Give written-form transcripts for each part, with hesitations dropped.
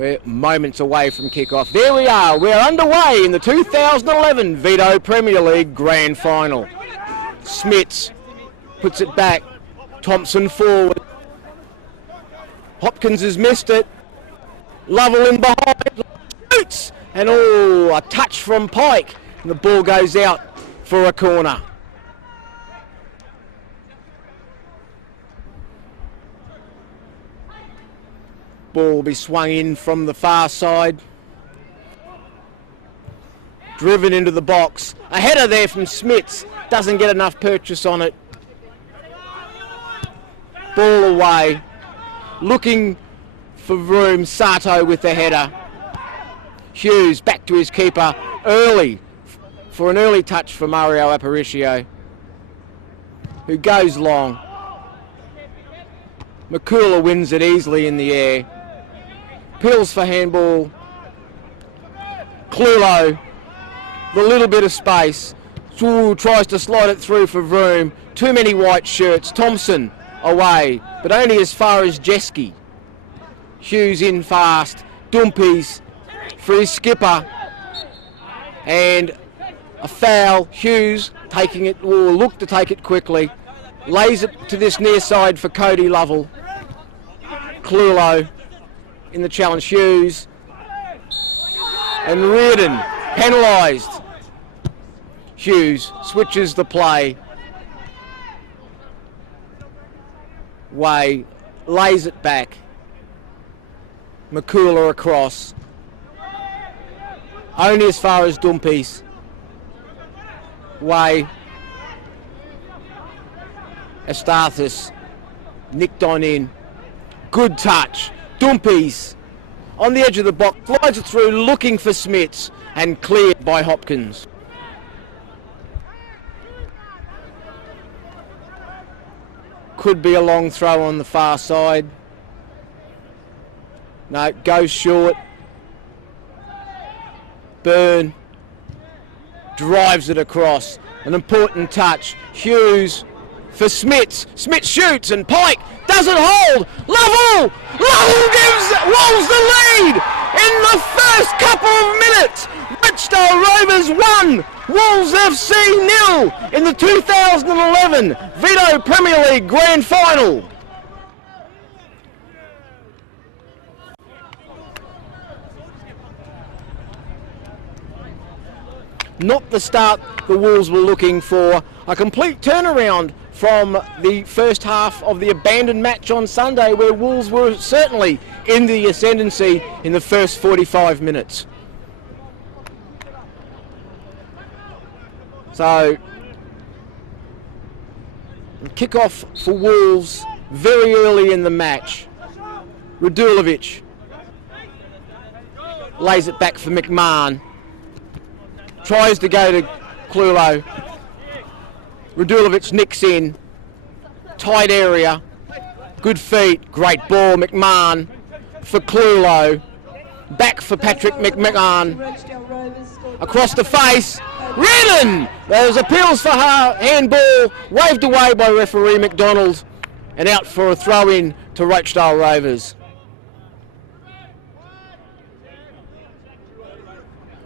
We're moments away from kick-off. There we are. We're underway in the 2011 Veto Premier League Grand Final. Smits puts it back. Thompson forward. Hopkins has missed it. Lovell in behind. Shoots! And a touch from Pike. And the ball goes out for a corner. Ball will be swung in from the far side. Driven into the box. A header there from Smits. Doesn't get enough purchase on it. Ball away. Looking for room. Sato with the header. Hughes back to his keeper early for an early touch for Mario Aparicio, who goes long. McCooler wins it easily in the air. Peels for handball. Clulo, the little bit of space. Tries to slide it through for room. Too many white shirts. Thompson away, but only as far as Jeski. Hughes in fast. Dumpies for his skipper. And a foul. Hughes taking it, or look to take it quickly. Lays it to this near side for Cody Lovell. Clulo in the challenge. Hughes. And Reardon penalised. Hughes switches the play. Way lays it back. McCooler across. Only as far as Dumpies. Way. Astarthus nicked on in. Good touch. Dumpies on the edge of the box. Slides it through looking for Smits and cleared by Hopkins. Could be a long throw on the far side. No, it goes short. Byrne drives it across. An important touch. Hughes for Smits. Smits shoots and Pike doesn't hold. Lovell! Lovell gives Wolves the lead in the first couple of minutes. Rochedale Rovers 1, Wolves FC 0 in the 2011 Veto Premier League Grand Final. Not the start the Wolves were looking for. A complete turnaround from the first half of the abandoned match on Sunday, where Wolves were certainly in the ascendancy in the first 45 minutes. So, kick-off for Wolves very early in the match. Radulovic lays it back for McMahon. Tries to go to Clulo. Radulovic nicks in. Tight area. Good feet. Great ball. McMahon for Clulo. Back for Patrick McMahon. Across the face. Reardon! There's appeals for handball. Waved away by referee McDonald. And out for a throw-in to Rochedale Rovers.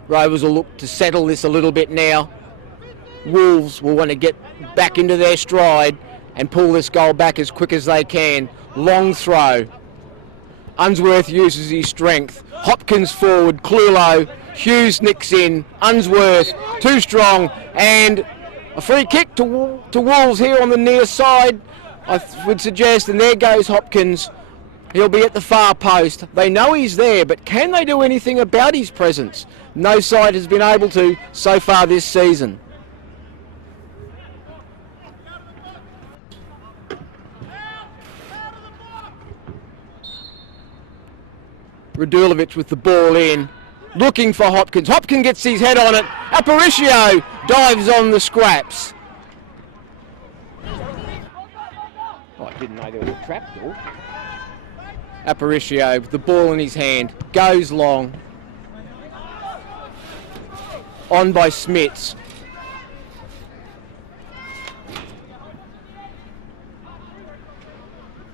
Rovers will look to settle this a little bit now. Wolves will want to get back into their stride and pull this goal back as quick as they can. Long throw. Unsworth uses his strength. Hopkins forward. Clulo. Hughes nicks in. Unsworth too strong, and a free kick to Wolves here on the near side, I would suggest, and there goes Hopkins. He'll be at the far post. They know he's there, but can they do anything about his presence? No side has been able to so far this season. Radulovic with the ball in, looking for Hopkins. Hopkins gets his head on it. Aparicio dives on the scraps. Oh, I didn't know there was a trap door. Aparicio with the ball in his hand, goes long. On by Smits.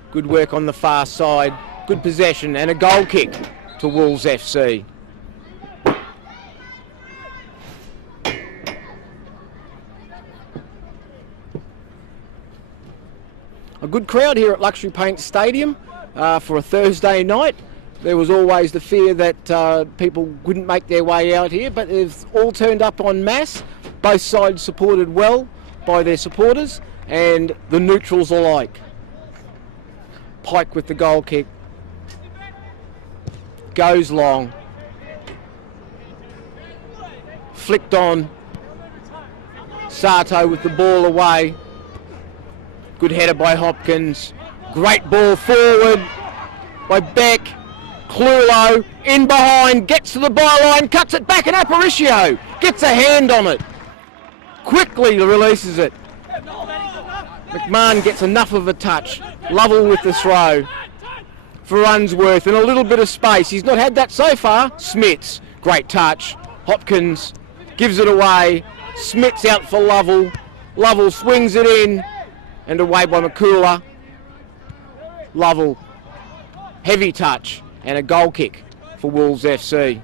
Good work on the far side. Good possession and a goal kick to Wolves FC. A good crowd here at Luxury Paint Stadium for a Thursday night. There was always the fear that people wouldn't make their way out here, but they've all turned up en masse. Both sides supported well by their supporters, and the neutrals alike. Pike with the goal kick. Goes long. Flicked on. Sato with the ball away. Good header by Hopkins. Great ball forward by Beck. Clulo in behind, gets to the byline, cuts it back, and Aparicio gets a hand on it. Quickly releases it. McMahon gets enough of a touch. Lovell with the throw for Unsworth in a little bit of space. He's not had that so far. Smits, great touch. Hopkins gives it away. Smits out for Lovell. Lovell swings it in and away by McCooler. Lovell, heavy touch and a goal kick for Wolves FC.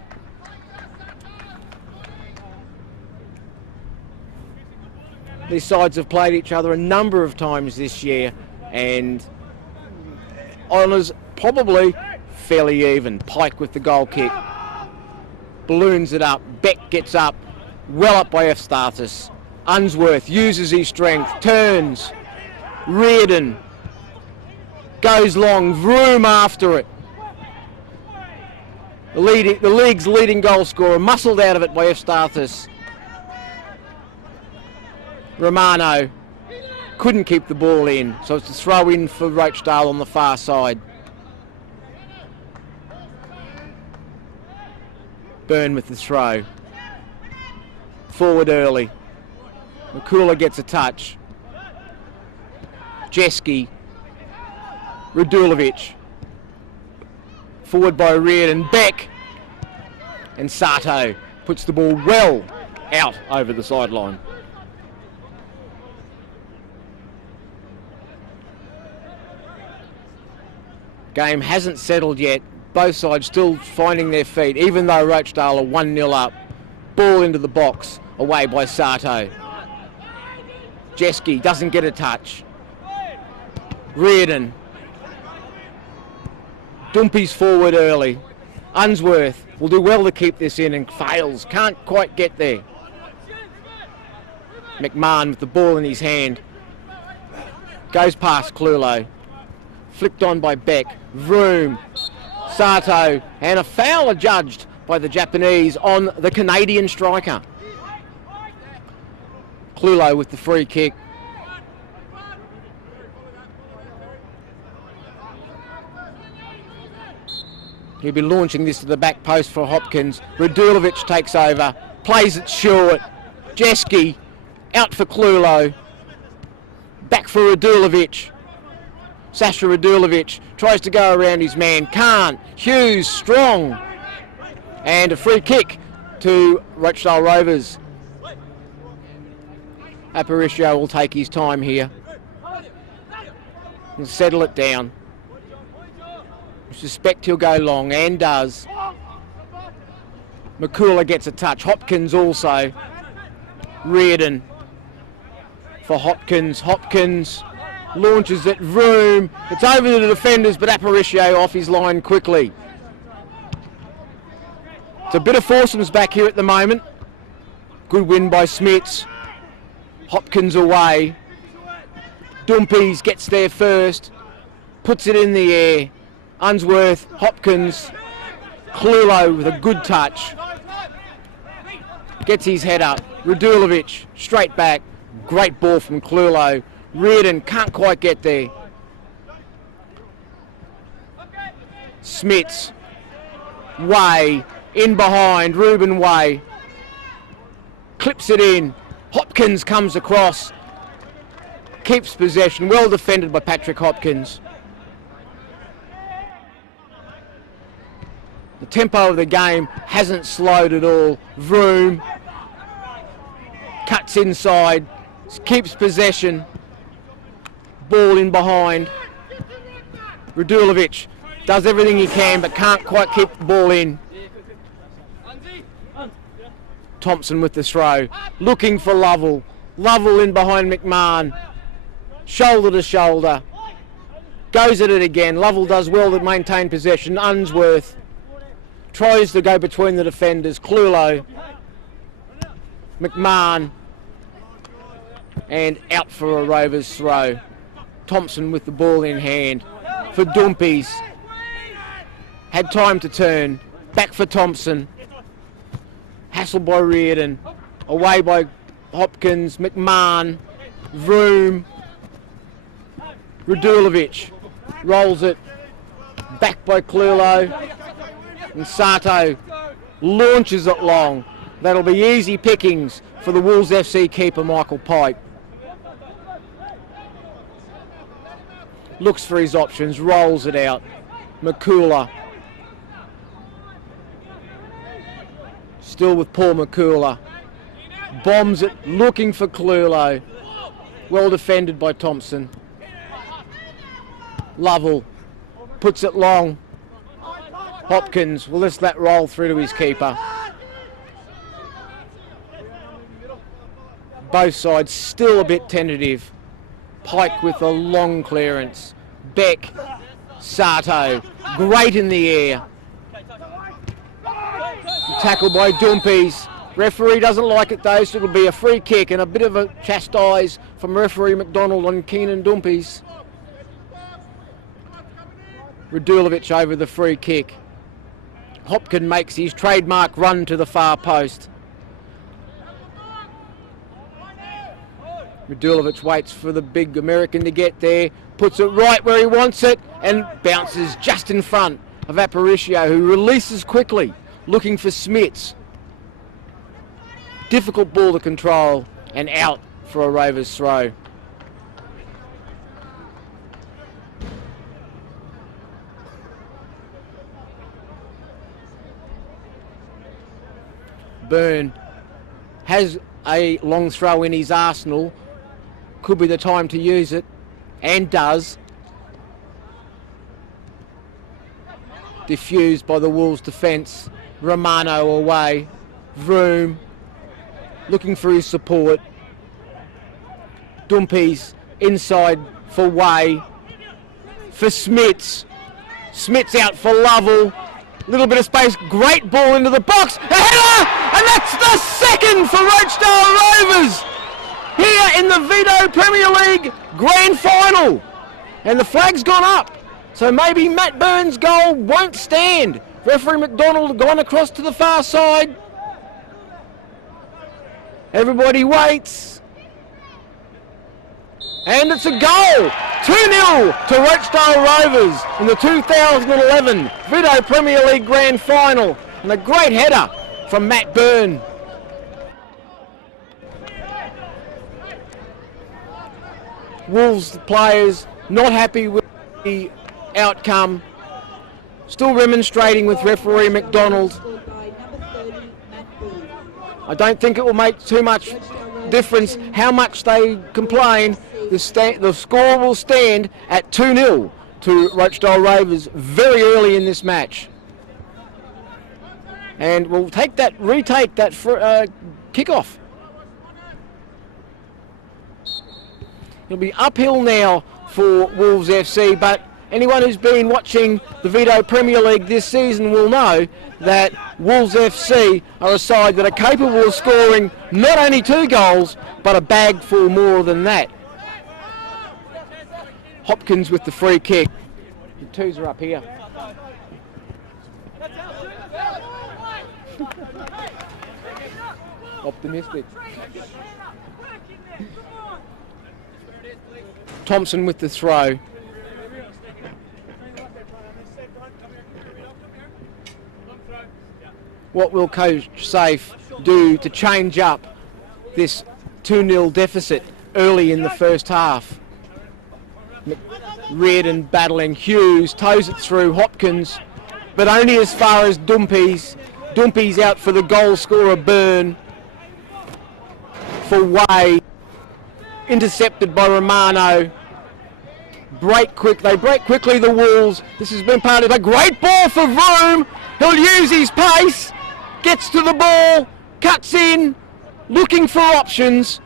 These sides have played each other a number of times this year, and honours probably fairly even. Pike with the goal kick. Balloons it up. Beck gets up. Well up by Efstathis. Unsworth uses his strength. Turns. Reardon goes long. Vroom after it. The league's leading goal scorer, muscled out of it by Efstathis. Romano couldn't keep the ball in, so it's a throw in for Rochedale on the far side. Byrne with the throw. Forward early. McCooler gets a touch. Jeski. Radulovic. Forward by Reardon. Beck. And Sato puts the ball well out over the sideline. Game hasn't settled yet. Both sides still finding their feet, even though Rochedale are 1-0 up. Ball into the box, away by Sato. Jeski doesn't get a touch. Reardon. Dumpy's forward early. Unsworth will do well to keep this in and fails. Can't quite get there. McMahon with the ball in his hand. Goes past Clulo. Flicked on by Beck. Vroom. Sato. And a foul adjudged by the Japanese on the Canadian striker. Clulo with the free kick. He'll be launching this to the back post for Hopkins. Radulovic takes over. Plays it short. Jeski out for Clulo. Back for Radulovic. Sasha Radulovic tries to go around his man. Can't. Hughes strong. And a free kick to Rochedale Rovers. Aparicio will take his time here and settle it down. I suspect he'll go long, and does. McCooler gets a touch. Hopkins also. Reardon for Hopkins. Hopkins launches it. Vroom. It's over to the defenders, but Aparicio off his line quickly. It's a bit of foursomes back here at the moment. Good win by Smits. Hopkins away. Dumpies gets there first. Puts it in the air. Unsworth, Hopkins, Clulo with a good touch. Gets his head up. Radulovic straight back. Great ball from Clulo. Reardon can't quite get there. Smits. Way. In behind. Ruben Way. Clips it in. Hopkins comes across. Keeps possession. Well defended by Patrick Hopkins. The tempo of the game hasn't slowed at all. Vroom cuts inside, keeps possession. Ball in behind. Radulovic Does everything he can, but can't quite keep the ball in. Thompson with the throw, looking for Lovell. Lovell in behind McMahon. Shoulder to shoulder. Goes at it again. Lovell does well to maintain possession. Unsworth tries to go between the defenders. Clulo. McMahon. And out for a Rovers throw. Thompson with the ball in hand for Dumpies. Had time to turn. Back for Thompson. Hassle by Reardon. Away by Hopkins. McMahon. Vroom. Radulovic rolls it. Back by Clulo. And Sato launches it long. That'll be easy pickings for the Wolves FC keeper Michael Pike. Looks for his options, rolls it out. McCooler. Still with Paul McCooler. Bombs it, looking for Clulo. Well defended by Thompson. Lovell puts it long. Hopkins will let that roll through to his keeper. Both sides still a bit tentative. Pike with a long clearance. Beck, Sato, great in the air. Tackle by Dumpies. Referee doesn't like it though, so it'll be a free kick and a bit of a chastise from referee McDonald on Keenan Dumpies. Radulovic over the free kick. Hopkins makes his trademark run to the far post. Radulovic waits for the big American to get there, puts it right where he wants it, and bounces just in front of Aparicio, who releases quickly, looking for Smits. Difficult ball to control, and out for a Rovers throw. Byrne has a long throw in his arsenal. Could be the time to use it, and does. Diffused by the Wolves' defence. Romano away. Vroom looking for his support. Dumpies inside for Way. For Smits. Smits out for Lovell. Little bit of space, great ball into the box. A header! And that's the second for Rochedale Rovers here in the Veto Premier League Grand Final. And the flag's gone up. So maybe Matt Byrne's goal won't stand. Referee McDonald gone across to the far side. Everybody waits. And it's a goal. 2-0 to Rochedale Rovers in the 2011 Veto Premier League Grand Final. And a great header from Matt Byrne. Wolves players not happy with the outcome. Still remonstrating with referee McDonald. I don't think it will make too much difference how much they complain. The score will stand at 2-0 to Rochedale Rovers very early in this match. And we'll retake that kickoff. It'll be uphill now for Wolves FC, but anyone who's been watching the Veto Premier League this season will know that Wolves FC are a side that are capable of scoring not only 2 goals, but a bag full more than that. Hopkins with the free kick. The twos are up here. Optimistic. Thompson with the throw. What will Coach Safe do to change up this 2-0 deficit early in the first half? Reardon battling Hughes, toes it through Hopkins, but only as far as Dumpies. Dumpies out for the goal scorer Byrne. For Way, intercepted by Romano. break quick. They break quickly, the Wolves. This has been part of a great ball for Vroom. He'll use his pace. Gets to the ball. Cuts in. Looking for options.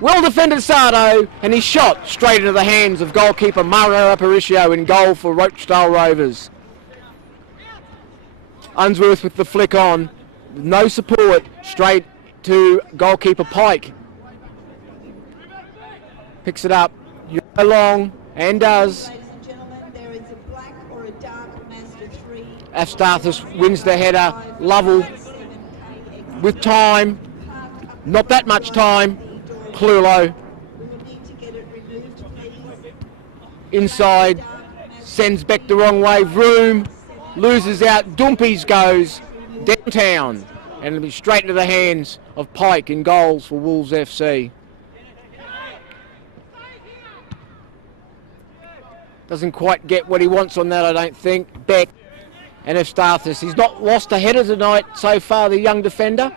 Well defended Sato, and he shot straight into the hands of goalkeeper Mario Aparicio in goal for Rochedale Rovers. Unsworth with the flick on. No support. Straight to goalkeeper Pike. Picks it up. Long, and does. Ladies and gentlemen, there is a black or a dark Master 3. Afstathis wins the header. Lovell with time. Not that much time. Clulo We will need to get it removed, please. inside. Sends back the wrong way. Vroom loses out. Dumpies goes downtown. And it'll be straight into the hands of Pike in goals for Wolves FC. Doesn't quite get what he wants on that, I don't think. Beck and Efstathis. He's not lost a header tonight so far, the young defender.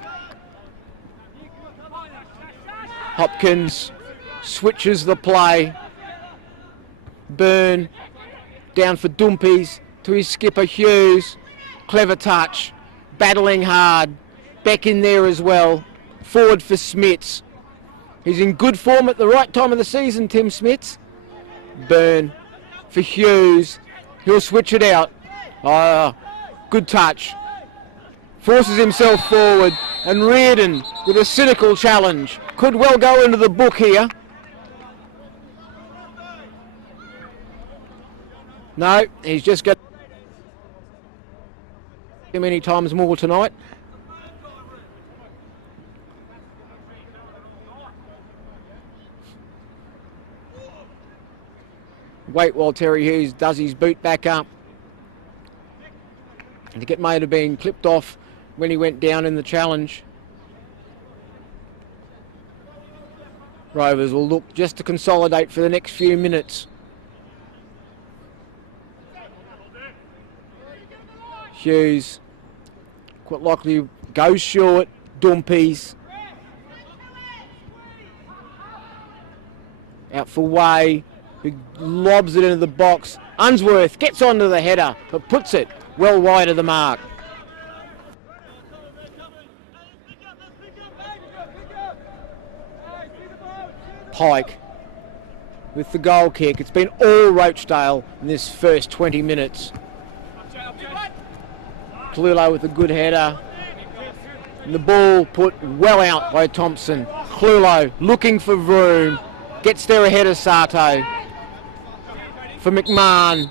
Hopkins switches the play. Byrne down for Dumpies to his skipper Hughes. Clever touch. Battling hard. Beck in there as well. Forward for Smits. He's in good form at the right time of the season, Tim Smits. Byrne for Hughes. He'll switch it out. Good touch. Forces himself forward, and Reardon with a cynical challenge. Could well go into the book here. No, he's just got too many times more tonight. Wait while Terry Hughes does his boot back up. I think it may have been clipped off when he went down in the challenge. Rovers will look just to consolidate for the next few minutes. Hughes quite likely goes short. Dumpies out for Way, who lobs it into the box. Unsworth gets onto the header, but puts it well wide of the mark. Pike with the goal kick. It's been all Rochedale in this first 20 minutes. Clulo with a good header. And the ball put well out by Thompson. Clulo looking for Vroom. Gets there ahead of Sato. For McMahon.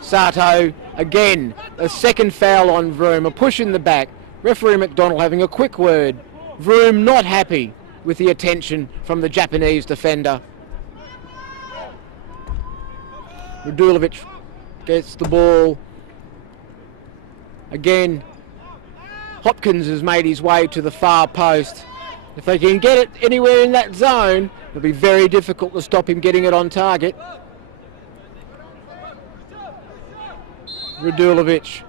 Sato again. A second foul on Vroom. A push in the back. Referee McDonald having a quick word. Vroom not happy with the attention from the Japanese defender. Radulovic gets the ball. Again, Hopkins has made his way to the far post. If they can get it anywhere in that zone, it'll be very difficult to stop him getting it on target. Radulovic.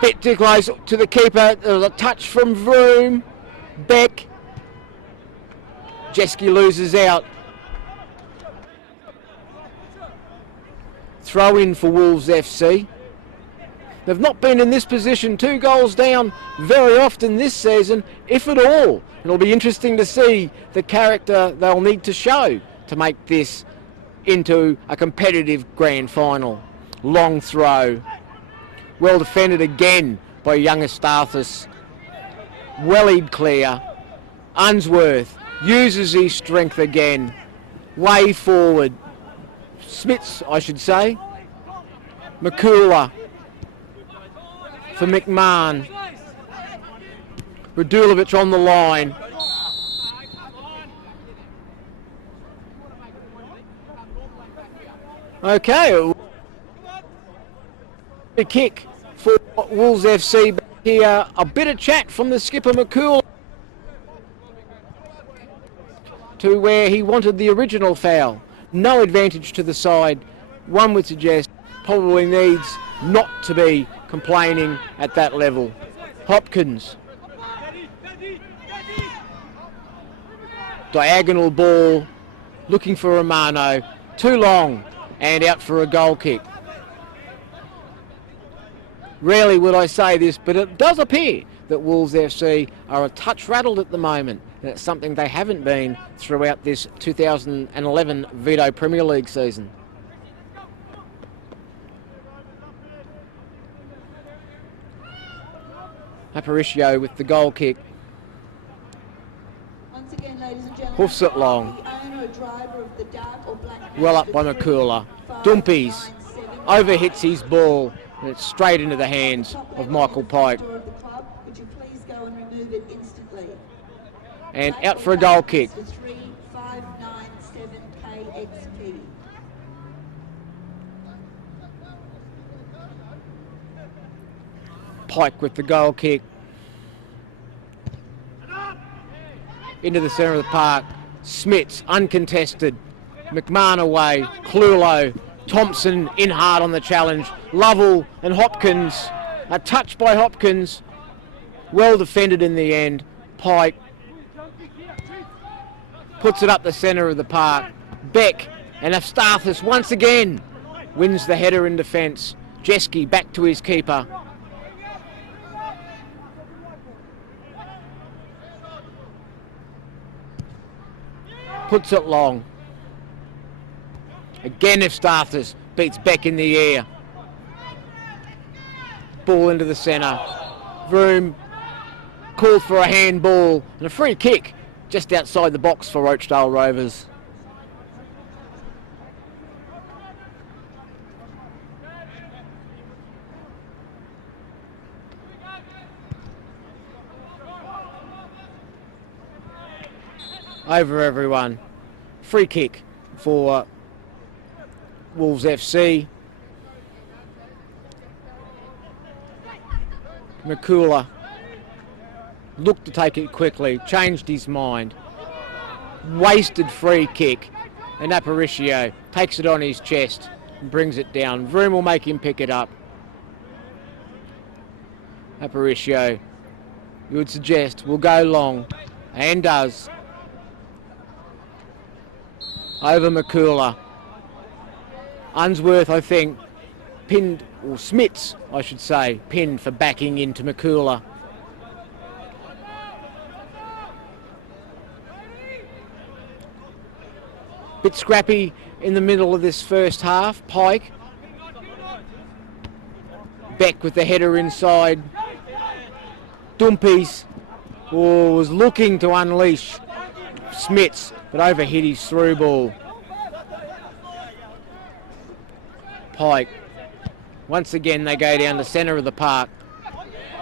Bit too close to the keeper. There was a touch from Vroom. Beck. Jeske loses out. Throw in for Wolves FC. They've not been in this position, 2 goals down very often this season, if at all. It'll be interesting to see the character they'll need to show to make this into a competitive grand final. Long throw. Well defended again by young Efstathis. Wellied clear. Unsworth uses his strength again. Way forward. Smits, I should say. Makula for McMahon. Radulovic on the line. Okay. A kick for Wolves FC here. A bit of chat from the skipper McCool to where he wanted the original foul. No advantage to the side. One would suggest probably needs not to be complaining at that level. Hopkins. Diagonal ball. looking for Romano. Too long and out for a goal kick. Rarely would I say this, but it does appear that Wolves FC are a touch rattled at the moment. That's something they haven't been throughout this 2011 Veto Premier League season. Aparicio with the goal kick. Once again, ladies and gentlemen, Hoofs it long. the owner or driver of the dark or black Well up by Mazda McCooler. 3, Dumpies 597, overhits his ball and it's straight into the hands of Michael Pike. door of the club. Would you please go and remove it instantly? And out for a goal kick. For 3597 KXP. Pike with the goal kick. Into the centre of the park. Smits uncontested. McMahon away. Clulo. Thompson in hard on the challenge. Lovell and Hopkins. A touch by Hopkins. Well defended in the end. Pike puts it up the centre of the park. Beck and Efstathis once again wins the header in defence. Jeske back to his keeper. Puts it long. Again Efstathis beats Beck in the air. Ball into the centre. Vroom called for a handball and a free kick just outside the box for Rochedale Rovers. Over everyone. Free kick for Wolves FC. McCooler looked to take it quickly, changed his mind. Wasted free kick. And Aparicio takes it on his chest and brings it down. Vroom will make him pick it up. Aparicio, you would suggest, will go long and does. Over McCooler. Unsworth, I think, pinned, or Smits, I should say, pinned for backing into McCooler. Bit scrappy in the middle of this first half. Pike. Beck with the header inside. Dumpies was looking to unleash Smits, but overhit his through ball. Pike. Once again they go down the centre of the park.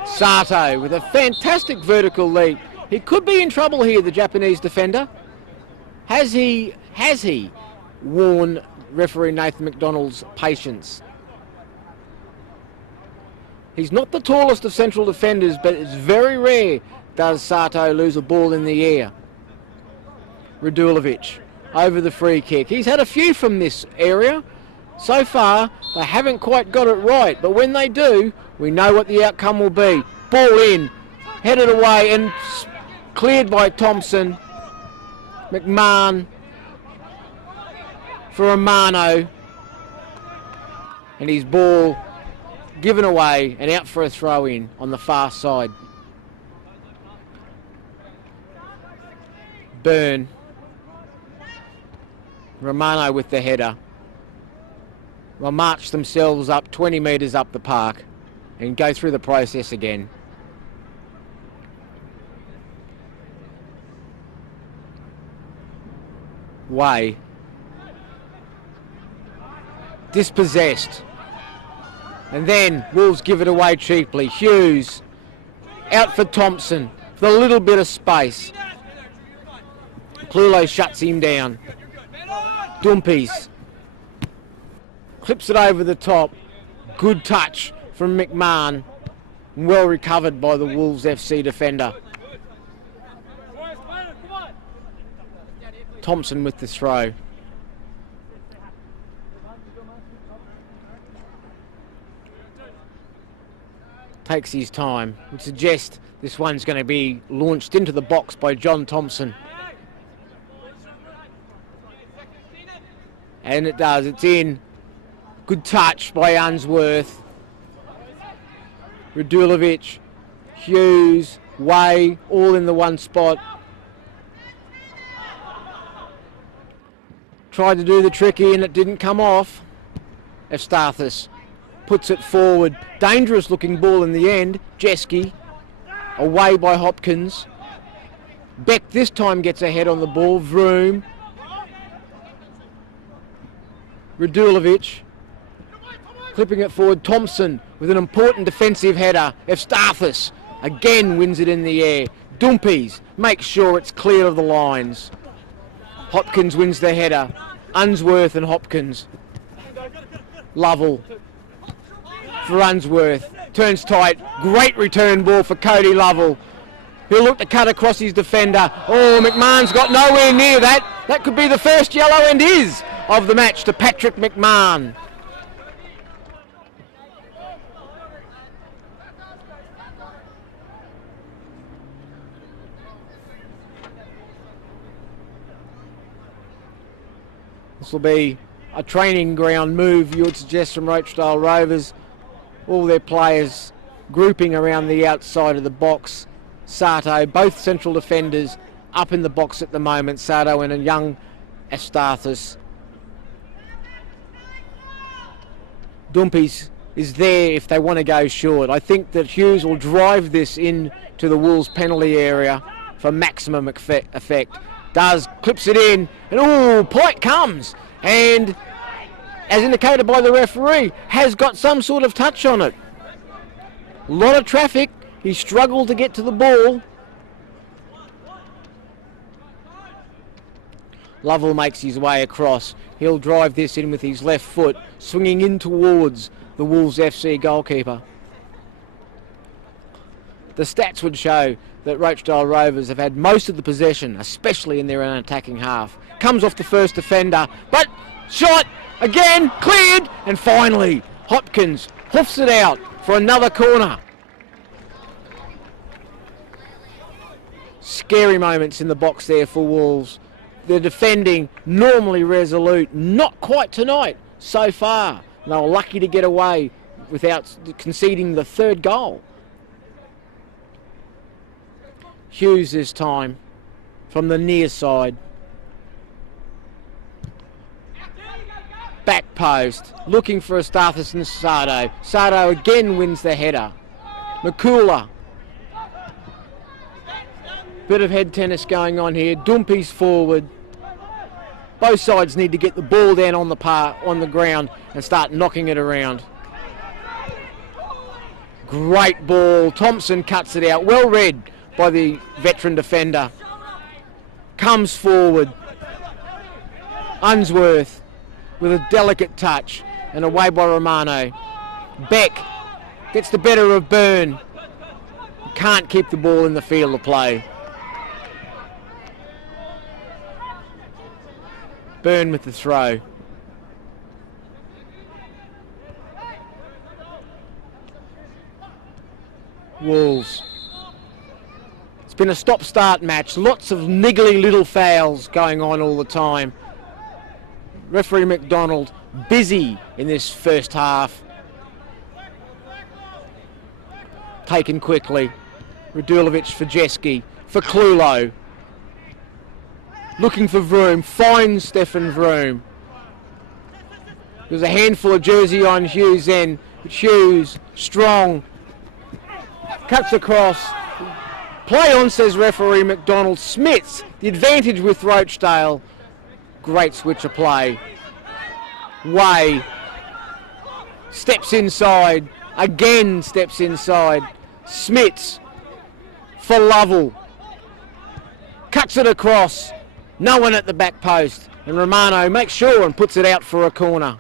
Sato with a fantastic vertical leap. He could be in trouble here, the Japanese defender. Has he worn referee Nathan McDonald's patience? He's not the tallest of central defenders, but it's very rare does Sato lose a ball in the air. Radulovic over the free kick. He's had a few from this area. So far, they haven't quite got it right, but when they do, we know what the outcome will be. Ball in, headed away and cleared by Thompson. McMahon for Romano. And his ball given away and out for a throw in on the far side. Byrne. Romano with the header. Will march themselves up 20 metres up the park and go through the process again. Way. Dispossessed. And then Wolves give it away cheaply. Hughes out for Thompson for a little bit of space. Clulo shuts him down. Dumpies clips it over the top. Good touch from McMahon. Well recovered by the Wolves FC defender. Thompson with the throw. Takes his time. Would suggest this one's going to be launched into the box by John Thompson. And it does, it's in. Good touch by Unsworth. Radulovic, Hughes, Way, all in the one spot. Tried to do the tricky and it didn't come off. Efstathis puts it forward. Dangerous looking ball in the end. Jeske away by Hopkins. Beck this time gets a head on the ball. Vroom. Radulovic clipping it forward. Thompson with an important defensive header. Efstathis again wins it in the air. Dumpies makes sure it's clear of the lines. Hopkins wins the header. Unsworth and Hopkins. Lovell for Unsworth. Turns tight. Great return ball for Cody Lovell. He'll look to cut across his defender. Oh, McMahon's got nowhere near that. That could be the first yellow and is of the match to Patrick McMahon. This will be a training ground move, you would suggest, from Rochedale Rovers. All their players grouping around the outside of the box. Sato, both central defenders, up in the box at the moment. Sato and a young Efstathis. Dumpies is there if they want to go short. I think that Hughes will drive this into the Wolves penalty area for maximum effect. Does, clips it in, and oh, Pike comes, and as indicated by the referee, has got some sort of touch on it. A lot of traffic, he struggled to get to the ball. Lovell makes his way across. He'll drive this in with his left foot, swinging in towards the Wolves FC goalkeeper. The stats would show that Rochedale Rovers have had most of the possession, especially in their own attacking half. Comes off the first defender, but shot again, cleared, and finally Hopkins hoofs it out for another corner. Scary moments in the box there for Wolves. They're defending normally resolute, not quite tonight so far. They were lucky to get away without conceding the third goal. Hughes this time from the near side. Back post, looking for Efstathis and Sato. Sato again wins the header. Makula. Bit of head tennis going on here. Dumpies forward. Both sides need to get the ball down on the ground and start knocking it around. Great ball. Thompson cuts it out. Well read by the veteran defender. Comes forward. Unsworth with a delicate touch and away by Romano. Beck gets the better of Byrne. Can't keep the ball in the field of play. Byrne with the throw. Wolves. It's been a stop-start match. Lots of niggly little fouls going on all the time. Referee McDonald busy in this first half. Taken quickly. Radulovic for Jeske. For Clulo. Looking for Vroom. Finds Stefan Vroom. There's a handful of jersey on Hughes then. But Hughes, strong. Cuts across. Play on, says referee McDonald. Smith's the advantage with Rochedale. Great switch of play. Way. Steps inside. Again steps inside. Smith's for Lovell. Cuts it across. No one at the back post. And Romano makes sure and puts it out for a corner.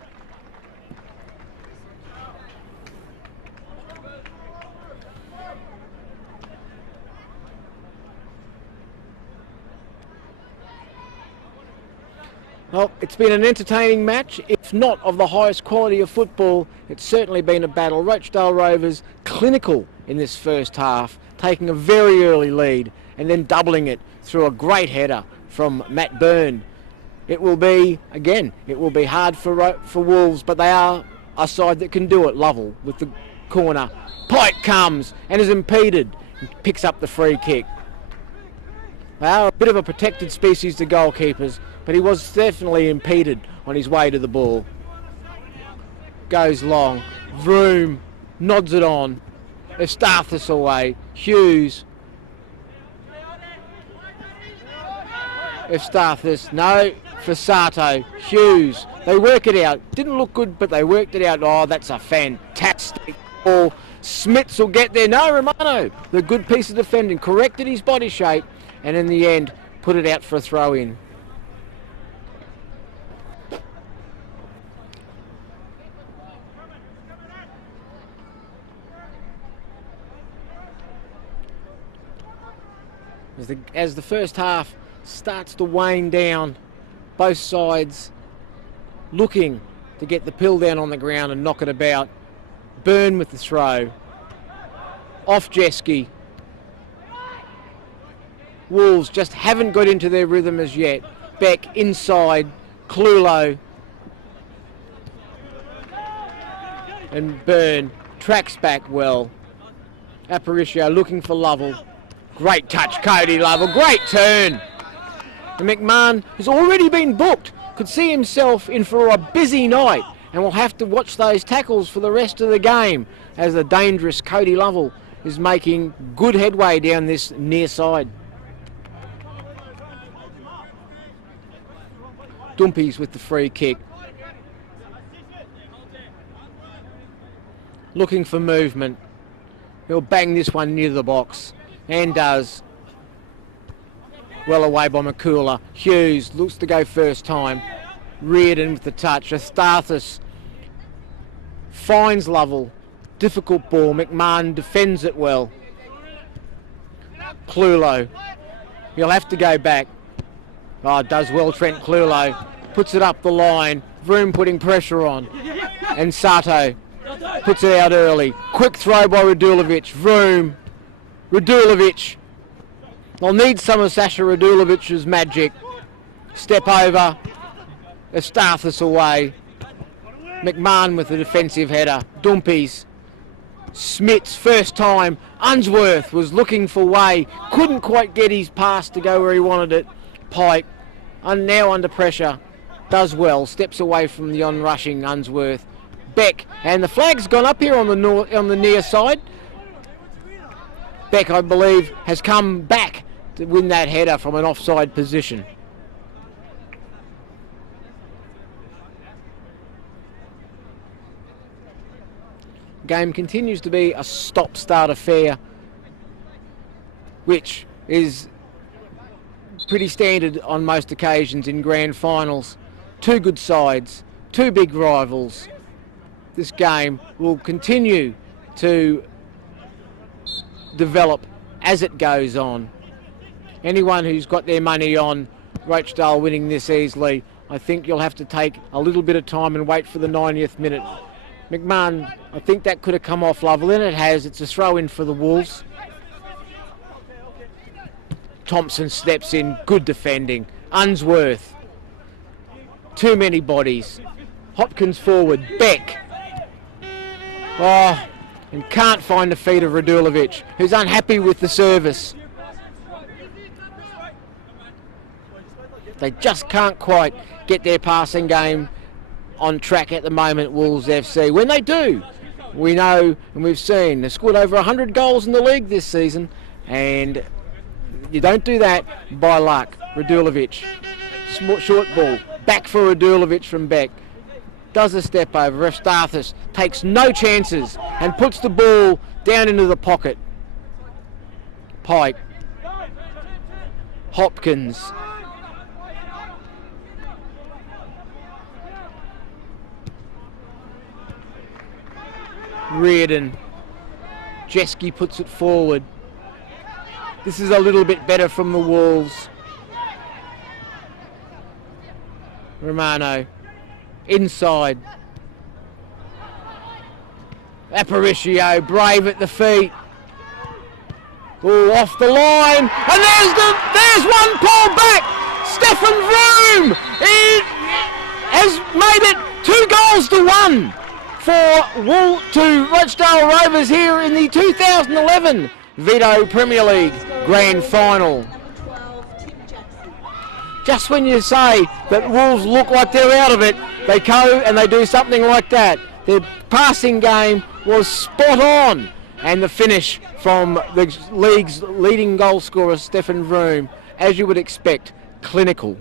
Well, it's been an entertaining match, if not of the highest quality of football. It's certainly been a battle. Rochedale Rovers clinical in this first half, taking a very early lead and then doubling it through a great header from Matt Byrne it will be hard for Wolves, but they are a side that can do it. Lovell with the corner. Pike comes and is impeded. Picks up the free kick. They are a bit of a protected species, the goalkeepers, but he was definitely impeded on his way to the ball. Goes long. Vroom nods it on. Eustathis away. Hughes. Eustathis, no, for Sato. Hughes, they work it out. Didn't look good, but they worked it out. Oh, that's a fantastic ball. Smits will get there. No, Romano, the good piece of defending, corrected his body shape, and in the end, put it out for a throw-in. As the first half starts to wane down, both sides looking to get the pill down on the ground and knock it about. Byrne with the throw. Off Jeske. Wolves just haven't got into their rhythm as yet. Beck inside. Clulo. And Byrne tracks back well. Aparicio looking for Lovell. Great touch, Cody Lovell. Great turn. And McMahon has already been booked. Could see himself in for a busy night, and will have to watch those tackles for the rest of the game as the dangerous Cody Lovell is making good headway down this near side. Dumpies with the free kick. Looking for movement. He'll bang this one near the box. And does. Well away by McCooler. Hughes looks to go first time. Reardon with the touch. Eustathis finds Lovell. Difficult ball. McMahon defends it well. Clulo. He'll have to go back. Oh, does well Trent Clulo. Puts it up the line. Vroom putting pressure on. And Sato puts it out early. Quick throw by Radulovic. Vroom. Radulovic. They'll need some of Sasha Radulovic's magic. Step over. Eustathis away. McMahon with the defensive header. Dumpies. Smits first time. Unsworth was looking for way. Couldn't quite get his pass to go where he wanted it. Pike. And now under pressure. Does well. Steps away from the on-rushing Unsworth. Beck. And the flag's gone up here on the near side. Beck, I believe, has come back to win that header from an offside position. Game continues to be a stop-start affair, which is pretty standard on most occasions in grand finals. Two good sides, two big rivals. This game will continue to develop as it goes on. Anyone who's got their money on Rochedale winning this easily, I think you'll have to take a little bit of time and wait for the 90th minute. McMahon, I think that could have come off Lovell, and it has. It's a throw-in for the Wolves. Thompson steps in, good defending. Unsworth. Too many bodies. Hopkins forward. Beck. Oh, and can't find the feet of Radulovic, who's unhappy with the service. They just can't quite get their passing game on track at the moment, Wolves FC. When they do, we know and we've seen they've scored over 100 goals in the league this season, and you don't do that by luck. Radulovic, short ball, back for Radulovic from Beck. Does a step over. Eustathis takes no chances and puts the ball down into the pocket. Pike. Hopkins. Reardon. Jeske puts it forward. This is a little bit better from the Wolves. Romano. Inside. Aparicio, brave at the feet. Oh, off the line. And there's one pulled back. Stephen Vroom has made it 2-1 to Rochedale Rovers here in the 2011 Veto Premier League Grand Final. Just when you say that Wolves look like they're out of it, they go and they do something like that. Their passing game was spot on, and the finish from the league's leading goal scorer, Stephen Vroom, as you would expect, clinical.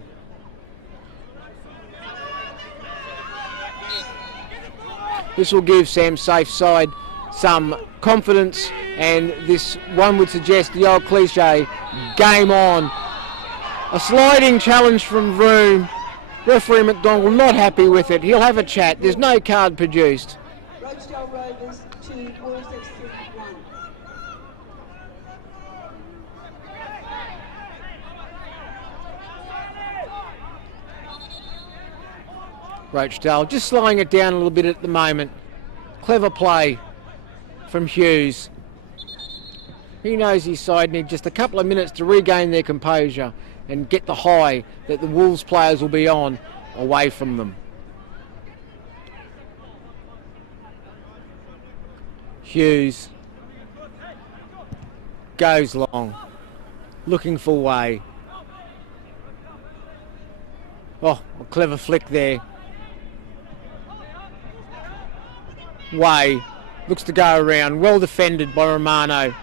This will give Sam's safe side some confidence, and this one would suggest the old cliche, game on. A sliding challenge from Vroom. Referee McDonald not happy with it. He'll have a chat. There's no card produced. Rochedale Rovers 2, Wolves FC 1. Rochedale just slowing it down a little bit at the moment. Clever play from Hughes. He knows his side need just a couple of minutes to regain their composure and get the high that the Wolves players will be on away from them. Hughes goes long, looking for Way. Oh, a clever flick there. Way looks to go around, well defended by Romano.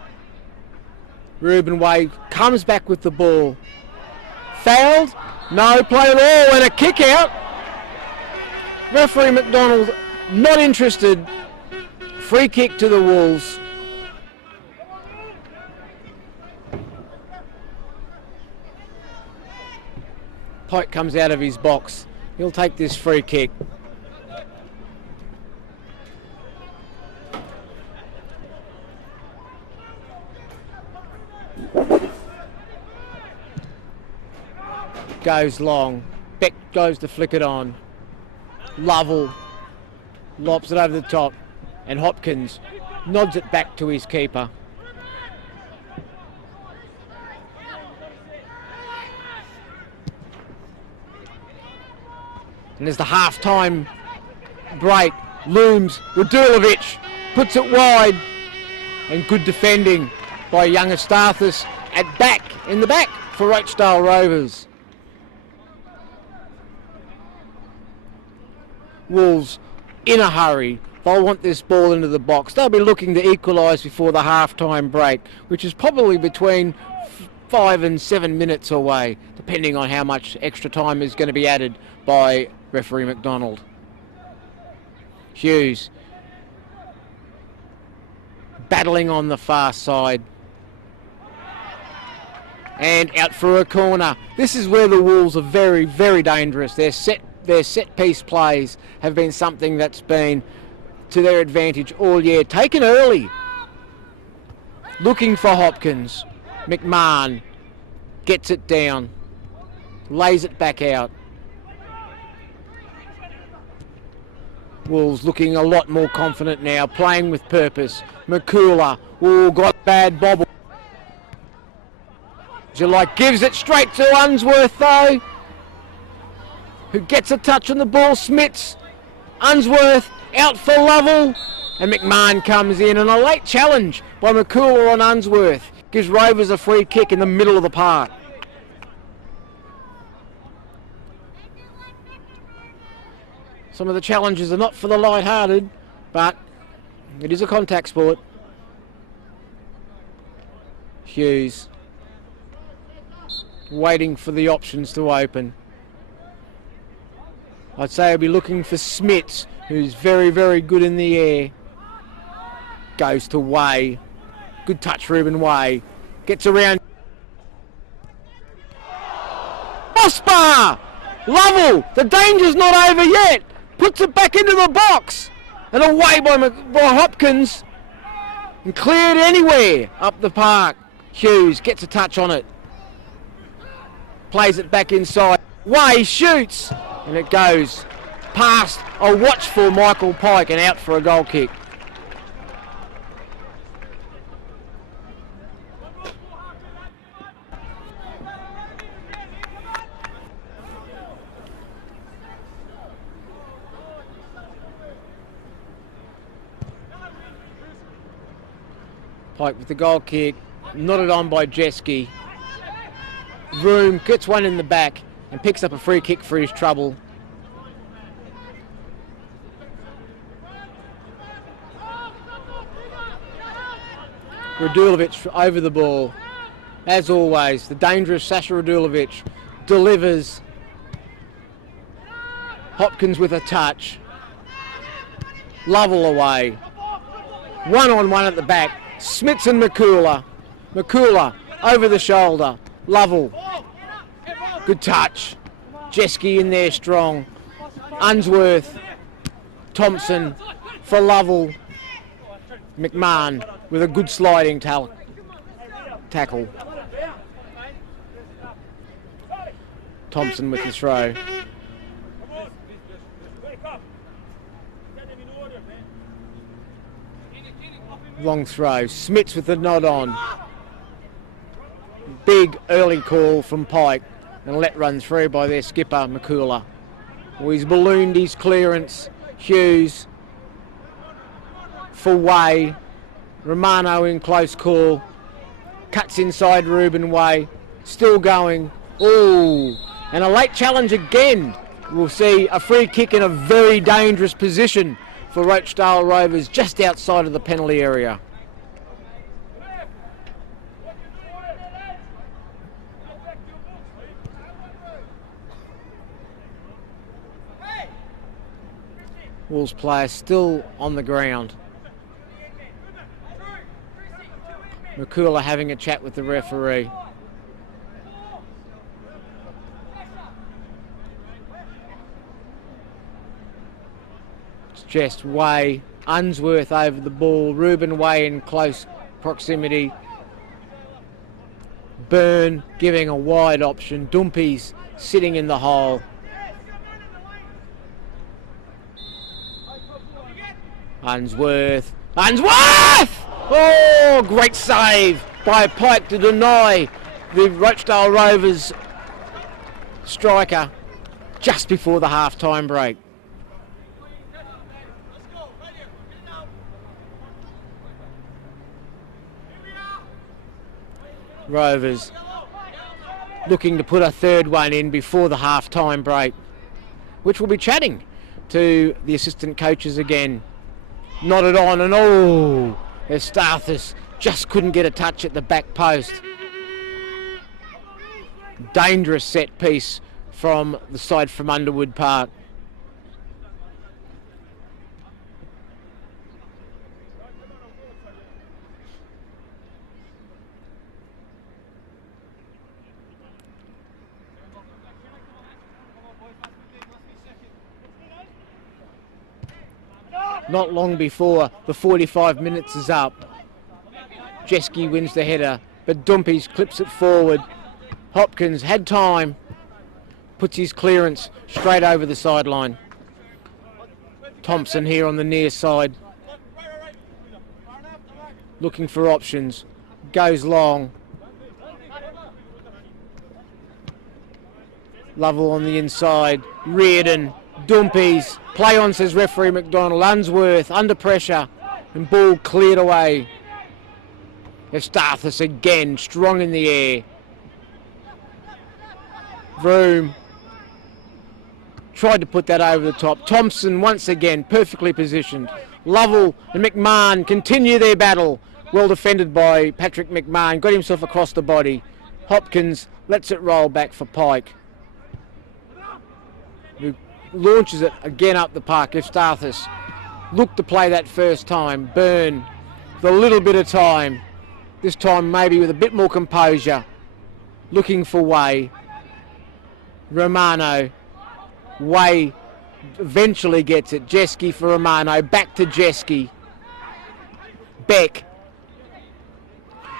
Ruben Way comes back with the ball. Fouled? No, play at all, and a kick out. Referee McDonald not interested. Free kick to the Wolves. Pike comes out of his box. He'll take this free kick. Goes long. Beck goes to flick it on. Lovell lops it over the top, and Hopkins nods it back to his keeper. And as the half-time break looms, Radulovic puts it wide, and good defending by young Astarthus in the back for Rochedale Rovers. Wolves in a hurry. They'll want this ball into the box. They'll be looking to equalise before the half-time break, which is probably between 5 and 7 minutes away, depending on how much extra time is going to be added by referee McDonald. Hughes battling on the far side. And out for a corner. This is where the Wolves are very, very dangerous. Their set piece plays have been something that's been to their advantage all year. Taken early. Looking for Hopkins. McMahon gets it down. Lays it back out. Wolves looking a lot more confident now. Playing with purpose. McCooler. Oh, got a bad bobble. Gives it straight to Unsworth though, who gets a touch on the ball. Smits. Unsworth out for Lovell, and McMahon comes in, and a late challenge by McCooler on Unsworth gives Rovers a free kick in the middle of the park. Some of the challenges are not for the light-hearted, but it is a contact sport. Hughes waiting for the options to open. I'd say I'll be looking for Smits, who's very, very good in the air. Goes to Way. Good touch, Ruben Way. Gets around. Osbar! Lovell! The danger's not over yet! Puts it back into the box! And away by Hopkins. And cleared anywhere up the park. Hughes gets a touch on it. Plays it back inside. Way shoots! And it goes past a watchful Michael Pike and out for a goal kick. Pike with the goal kick, nodded on by Jeske. Vroom gets one in the back and picks up a free kick for his trouble. Radulovic over the ball. As always, the dangerous Sasha Radulovic delivers. Hopkins with a touch. Lovell away. One-on-one at the back. Smits and Makula. Makula over the shoulder. Lovell. Good touch. Jeske in there strong. Unsworth. Thompson for Lovell. McMahon with a good sliding tackle. Thompson with the throw. Long throw. Smits with the nod on. Big early call from Pike and let run through by their skipper Makula. Well, he's ballooned his clearance. Hughes for Way. Romano in close call. Cuts inside Ruben Way. Still going. Ooh. And a late challenge again. We'll see a free kick in a very dangerous position for Rochedale Rovers just outside of the penalty area. Wolves player still on the ground. Makula having a chat with the referee. It's just Way, Unsworth over the ball, Ruben Way in close proximity. Byrne giving a wide option, Dumpies sitting in the hole. Unsworth! Oh, great save by Pike to deny the Rochedale Rovers striker just before the half-time break. Rovers looking to put a third one in before the half-time break, which we'll be chatting to the assistant coaches again. Nodded on and oh, Estathis just couldn't get a touch at the back post. Dangerous set piece from the side from Underwood Park. Not long before the 45 minutes is up. Jeske wins the header, but Dumpies clips it forward. Hopkins had time, puts his clearance straight over the sideline. Thompson here on the near side, looking for options, goes long. Lovell on the inside, Reardon, Dumpies, play on, says referee McDonald. Unsworth under pressure and ball cleared away. Estathis again, strong in the air. Vroom tried to put that over the top. Thompson once again perfectly positioned. Lovell and McMahon continue their battle. Well defended by Patrick McMahon. Got himself across the body. Hopkins lets it roll back for Pike, who launches it again up the park. Estathis looked to play that first time. Byrne with a little bit of time. This time maybe with a bit more composure. Looking for Way. Romano. Way eventually gets it. Jeske for Romano. Back to Jeske. Beck.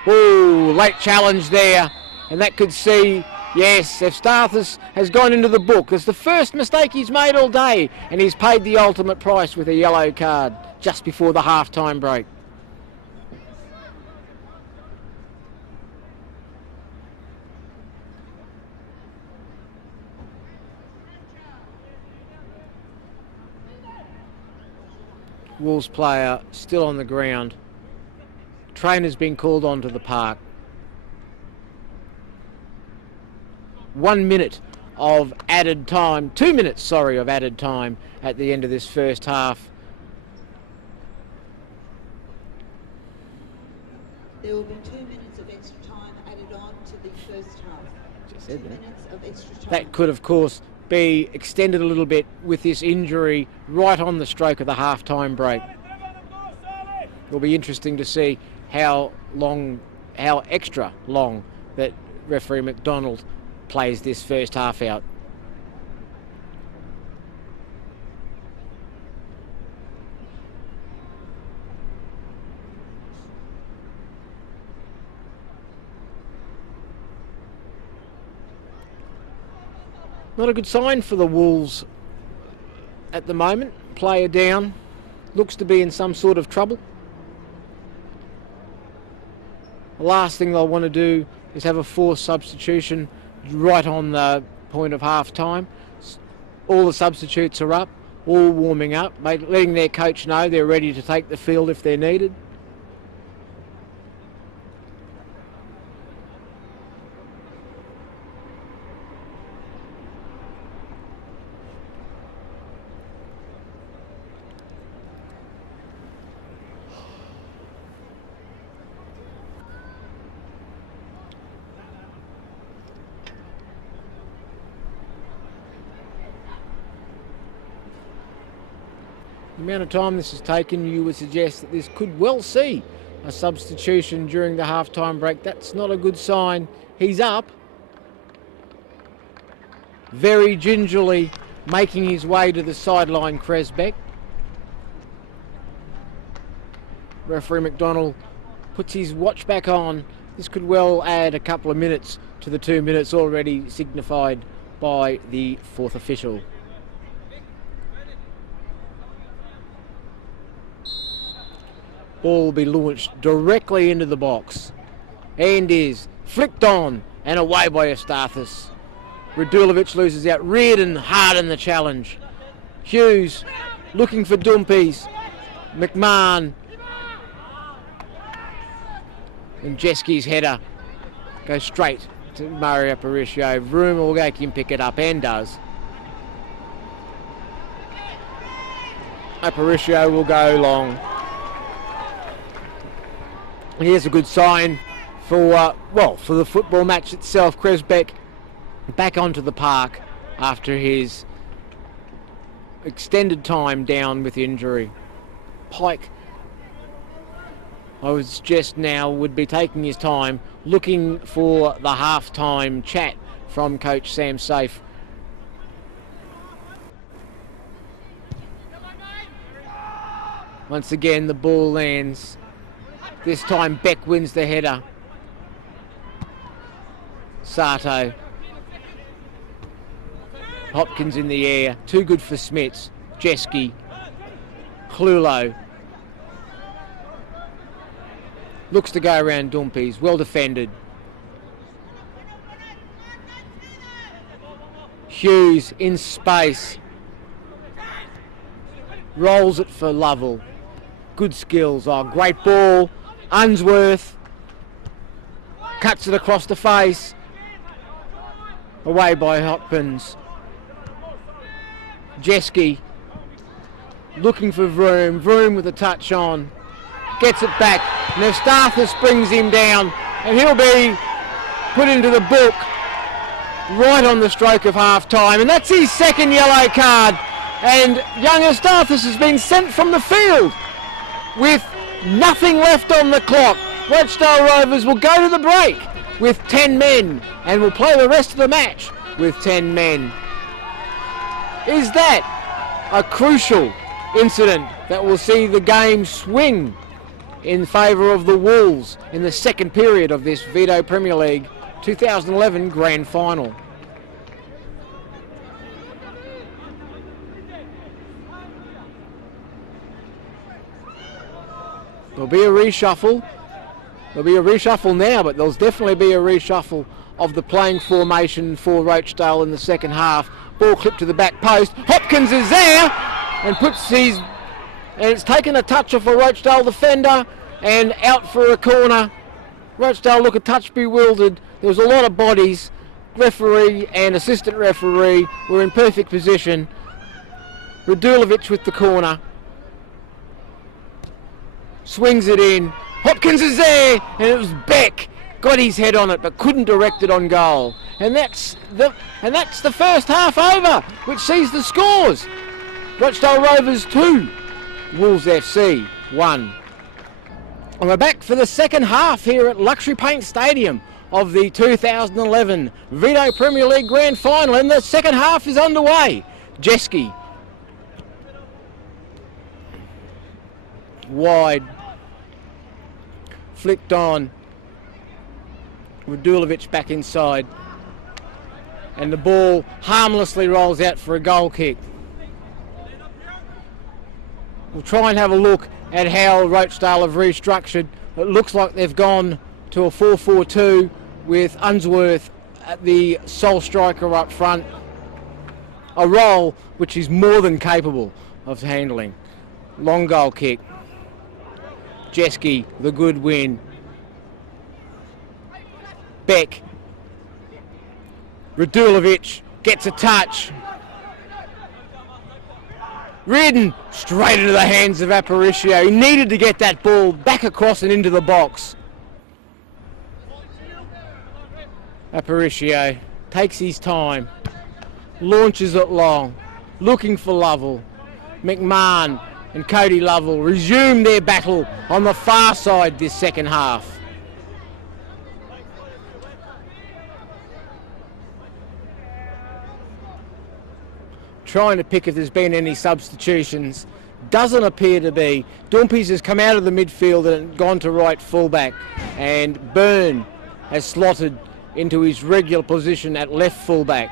Ooh, late challenge there. And that could see, yes, Estathis has gone into the book. It's the first mistake he's made all day. And he's paid the ultimate price with a yellow card just before the half-time break. Wolves player still on the ground. trainer's been called onto the park. 1 minute of added time, 2 minutes, sorry, of added time at the end of this first half. There will be 2 minutes of extra time added on to the first half. Just said 2 that. minutes of extra time. That could, of course, be extended a little bit with this injury right on the stroke of the half-time break. It'll be interesting to see how extra long that referee McDonald plays this first half out. Not a good sign for the Wolves at the moment. Player down, looks to be in some sort of trouble. The last thing they'll want to do is have a forced substitution right on the point of half time. All the substitutes are up, all warming up, letting their coach know they're ready to take the field if they're needed. The amount of time this has taken, you would suggest that this could well see a substitution during the half-time break. That's not a good sign. He's up. Very gingerly making his way to the sideline, Kresbeck. Referee McDonald puts his watch back on. This could well add a couple of minutes to the 2 minutes already signified by the fourth official. Ball will be launched directly into the box and is flicked on and away by Eustathis. Radulovic loses out. Reardon hard in the challenge. Hughes looking for Dumpies. McMahon. And Jeski's header goes straight to Murray Aparicio. Vroom will make him pick it up and does. Aparicio will go long. Here's a good sign for the football match itself. Kresbeck back onto the park after his extended time down with injury. Pike, I would suggest now, would be taking his time looking for the half-time chat from Coach Sam Safe. Once again, the ball lands. This time Beck wins the header. Sato. Hopkins in the air. Too good for Smits. Jeski. Clulo. Looks to go around Dumpies. Well defended. Hughes in space. Rolls it for Lovell. Good skills. Oh, great ball. Unsworth cuts it across the face. Away by Hopkins. Jeski looking for Vroom. Vroom with a touch on. Gets it back. Eustathis brings him down and he'll be put into the book right on the stroke of half time. And that's his second yellow card. And young Eustathis has been sent from the field with nothing left on the clock. Rochedale Rovers will go to the break with 10 men and will play the rest of the match with 10 men. Is that a crucial incident that will see the game swing in favour of the Wolves in the second period of this Veto Premier League 2011 Grand Final? There'll be a reshuffle. There'll be a reshuffle now, but there'll definitely be a reshuffle of the playing formation for Rochedale in the second half. Ball clipped to the back post. Hopkins is there and puts his... And it's taken a touch off a Rochedale defender. and out for a corner. Rochedale look a touch bewildered. There was a lot of bodies. Referee and assistant referee were in perfect position. Radulovic with the corner. Swings it in. Hopkins is there, and it was Beck. Got his head on it, but couldn't direct it on goal. And that's the first half over, which sees the scores. Rochdale Rovers 2, Wolves FC 1. And we're back for the second half here at Luxury Paint Stadium of the 2011 Veto Premier League Grand Final, and the second half is underway. Jeski wide, flicked on. Radulovic back inside, and the ball harmlessly rolls out for a goal kick. We'll try and have a look at how Rochedale have restructured. It looks like they've gone to a 4-4-2 with Unsworth at the sole striker up front, a role which he's more than capable of handling. Long goal kick. Jeski, the good win. Beck. Radulovic gets a touch. Reardon straight into the hands of Aparicio. He needed to get that ball back across and into the box. Aparicio takes his time, launches it long, looking for Lovell. McMahon and Cody Lovell resume their battle on the far side this second half. Trying to pick if there's been any substitutions. Doesn't appear to be. Dumpies has come out of the midfield and gone to right fullback, and Byrne has slotted into his regular position at left fullback.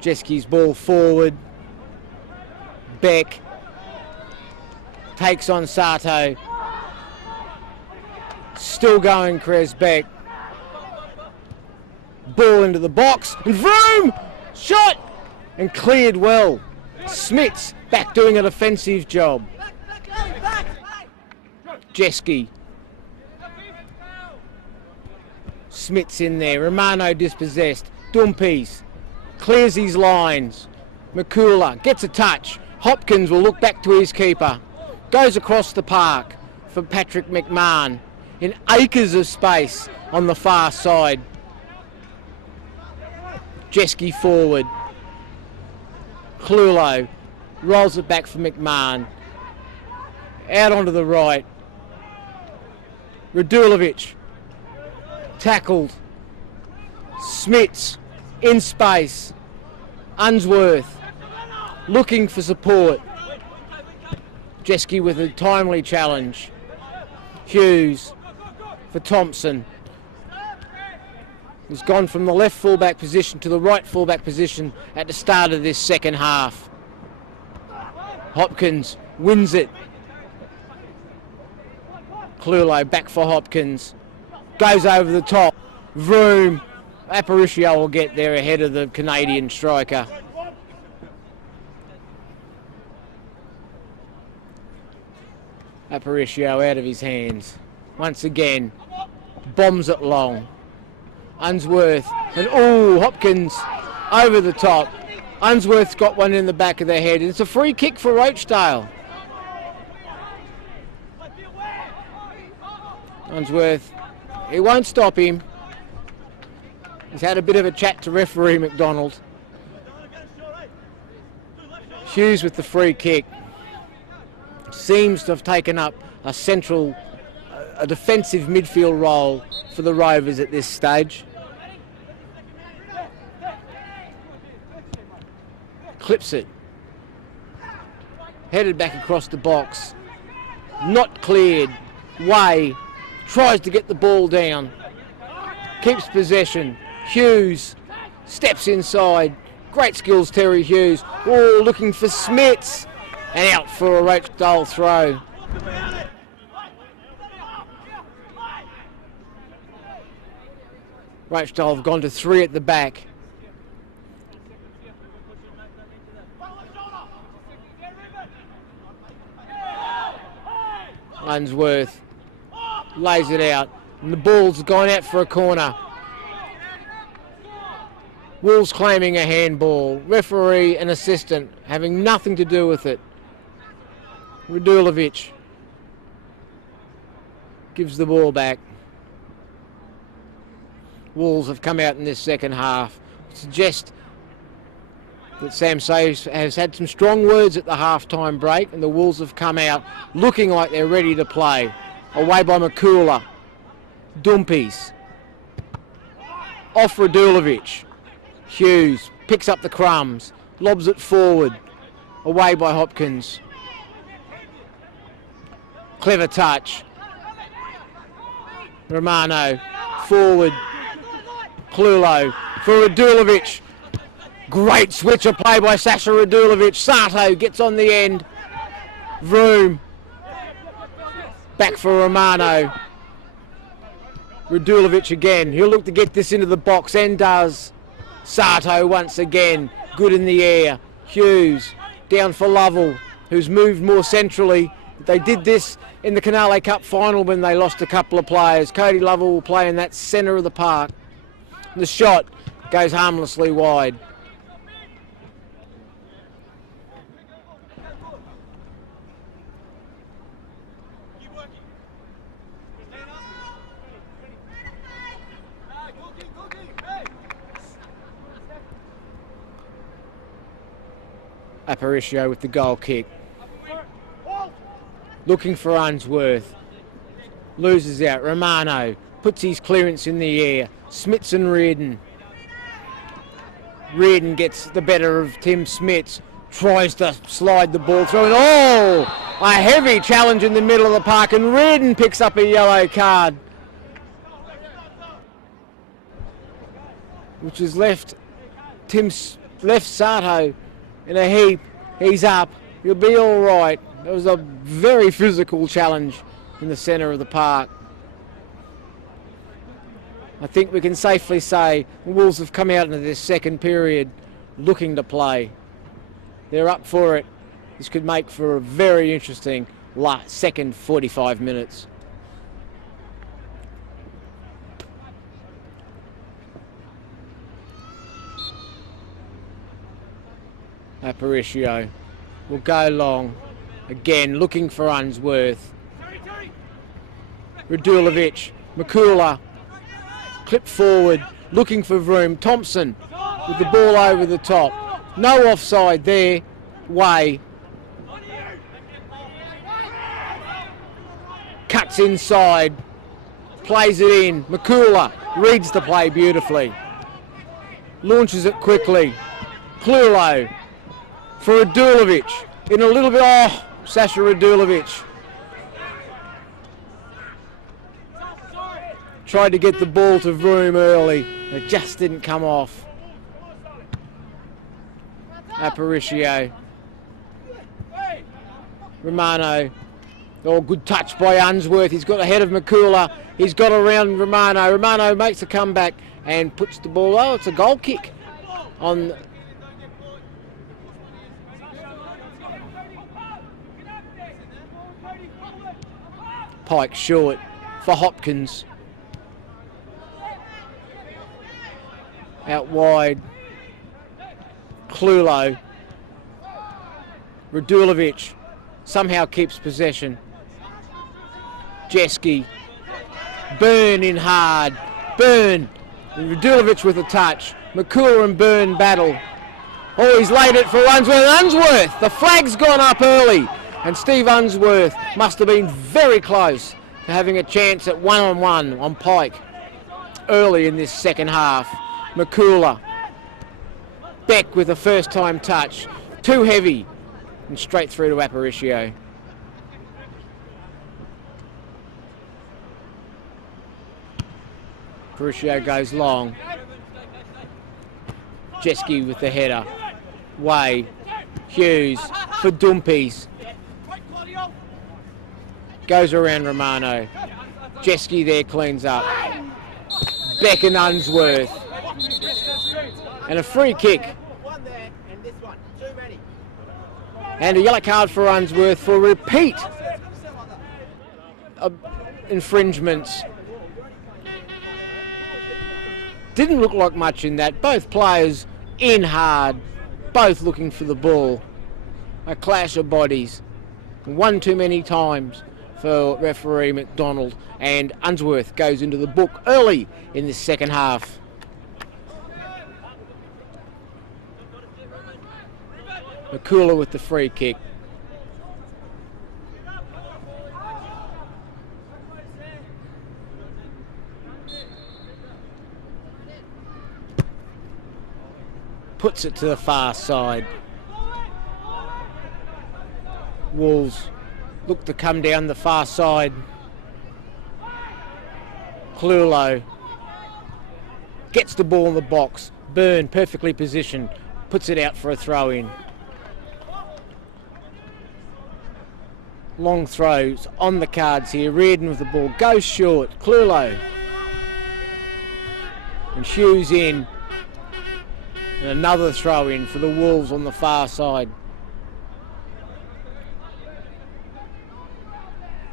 Jeski's ball forward. Beck takes on Sato. Still going Krez Beck. Ball into the box, and Vroom! Shot! And cleared well. Smits back doing a defensive job. Jeski. Smits in there. Romano dispossessed. Dumpies clears his lines. Makula gets a touch. Hopkins will look back to his keeper. Goes across the park for Patrick McMahon in acres of space on the far side. Jeski forward. Clulo rolls it back for McMahon. Out onto the right. Radulovic tackled. Smits in space. Unsworth looking for support. Jeski with a timely challenge. Hughes for Thompson. He's gone from the left fullback position to the right fullback position at the start of this second half. Hopkins wins it. Clulo back for Hopkins. Goes over the top. Vroom. Aparicio will get there ahead of the Canadian striker. Aparicio out of his hands. Once again, bombs it long. Unsworth, and Hopkins over the top. Unsworth's got one in the back of the head. It's a free kick for Rochedale. Unsworth, he won't stop him. He's had a bit of a chat to referee McDonald. Hughes with the free kick. Seems to have taken up a defensive midfield role for the Rovers at this stage. Clips it. Headed back across the box. Not cleared. Way tries to get the ball down. Keeps possession. Hughes steps inside. Great skills, Terry Hughes. Looking for Smits. And out for a Rochedale throw. Rochedale have gone to 3 at the back. Unsworth lays it out, and the ball's gone out for a corner. Wolves claiming a handball. Referee and assistant having nothing to do with it. Radulovic gives the ball back. Wolves have come out in this second half. Suggest that Sam Sayers has had some strong words at the half-time break, and the Wolves have come out looking like they're ready to play. Away by Makula. Dumpies. Off Radulovic. Hughes picks up the crumbs, lobs it forward. Away by Hopkins. Clever touch. Romano forward. Clulo for Radulovic. Great switch of play by Sasha Radulovic. Sato gets on the end. Vroom. Back for Romano. Radulovic again. He'll look to get this into the box and does. Sato once again. Good in the air. Hughes down for Lovell, who's moved more centrally. They did this in the Canale Cup final when they lost a couple of players. Cody Lovell will play in that centre of the park. The shot goes harmlessly wide. Aparicio with the goal kick. Looking for Unsworth. Loses out. Romano puts his clearance in the air. Smits and Reardon. Reardon gets the better of Tim Smits. Tries to slide the ball through. And a heavy challenge in the middle of the park. And Reardon picks up a yellow card, which has left Sato in a heap. He's up. He'll be all right. It was a very physical challenge in the centre of the park. I think we can safely say the Wolves have come out into this second period looking to play. They're up for it. This could make for a very interesting second 45 minutes. Aparicio will go long. Again, looking for Unsworth. Radulovic. Makula. Clip forward. Looking for Vroom. Thompson with the ball over the top. No offside there. Way. Cuts inside. Plays it in. Makula reads the play beautifully. Launches it quickly. Clulo for Radulovic. In a little bit. Sasha Radulovic. Tried to get the ball to Vroom early. It just didn't come off. Aparicio. Romano. Good touch by Unsworth. He's got ahead of Makula. He's got around Romano. Romano makes a comeback and puts the ball. It's a goal kick on. Pike short for Hopkins. Out wide. Clulo. Radulovic somehow keeps possession. Jeski. Byrne in hard. Byrne. Radulovic with a touch. Makula and Byrne battle. He's laid it for Unsworth. Unsworth! The flag's gone up early. And Steve Unsworth must have been very close to having a chance at one-on-one on Pike early in this second half. Makula. Beck with a first-time touch. Too heavy. And straight through to Aparicio. Aparicio goes long. Jeski with the header. Way. Hughes for Dumpies. Goes around Romano. Jeski there cleans up. Beck and Unsworth. And a free kick. And a yellow card for Unsworth for repeat. infringements. Didn't look like much in that. Both players in hard, both looking for the ball. A clash of bodies. One too many times for referee McDonald, and Unsworth goes into the book early in the second half. McCooler with the free kick. Puts it to the far side. Wolves look to come down the far side. Clulo gets the ball in the box. Byrne perfectly positioned. Puts it out for a throw in. Long throws on the cards here. Reardon with the ball. Goes short. Clulo. And Hughes in. And another throw in for the Wolves on the far side.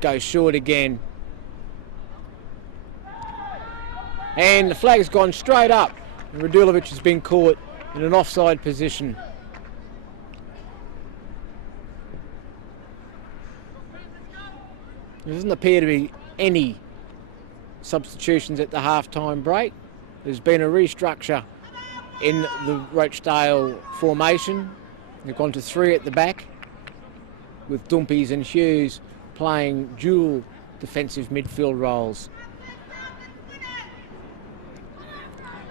Goes short again. And the flag's gone straight up. And Radulovic has been caught in an offside position. There doesn't appear to be any substitutions at the half-time break. There's been a restructure in the Rochedale formation. They've gone to 3 at the back, with Dumpies and Hughes playing dual defensive midfield roles.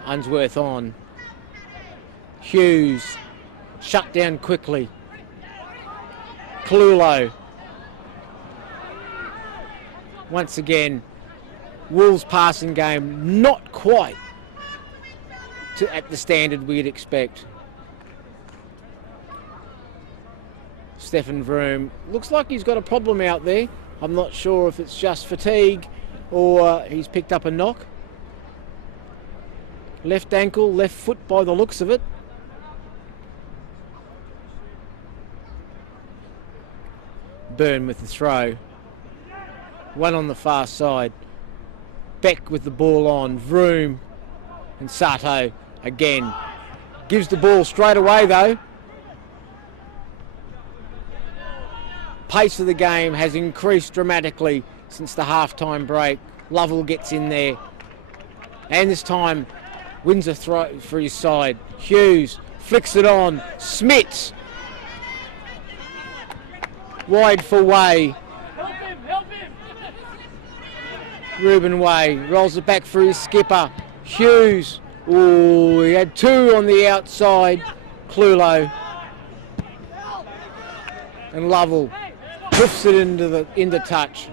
Unsworth on. Hughes shut down quickly. Clulo. Once again, Wolves' passing game not quite at the standard we'd expect. Stefan Vroom looks like he's got a problem out there. I'm not sure if it's just fatigue or he's picked up a knock. Left ankle, left foot by the looks of it. Byrne with the throw. One on the far side. Beck with the ball on. Vroom and Sato again. Gives the ball straight away though. Pace of the game has increased dramatically since the half-time break. Lovell gets in there. And this time wins a throw for his side. Hughes flicks it on. Smits. Wide for Way. Ruben Way rolls it back for his skipper. Hughes. Ooh, he had 2 on the outside. Clulo. And Lovell hoofs it into touch.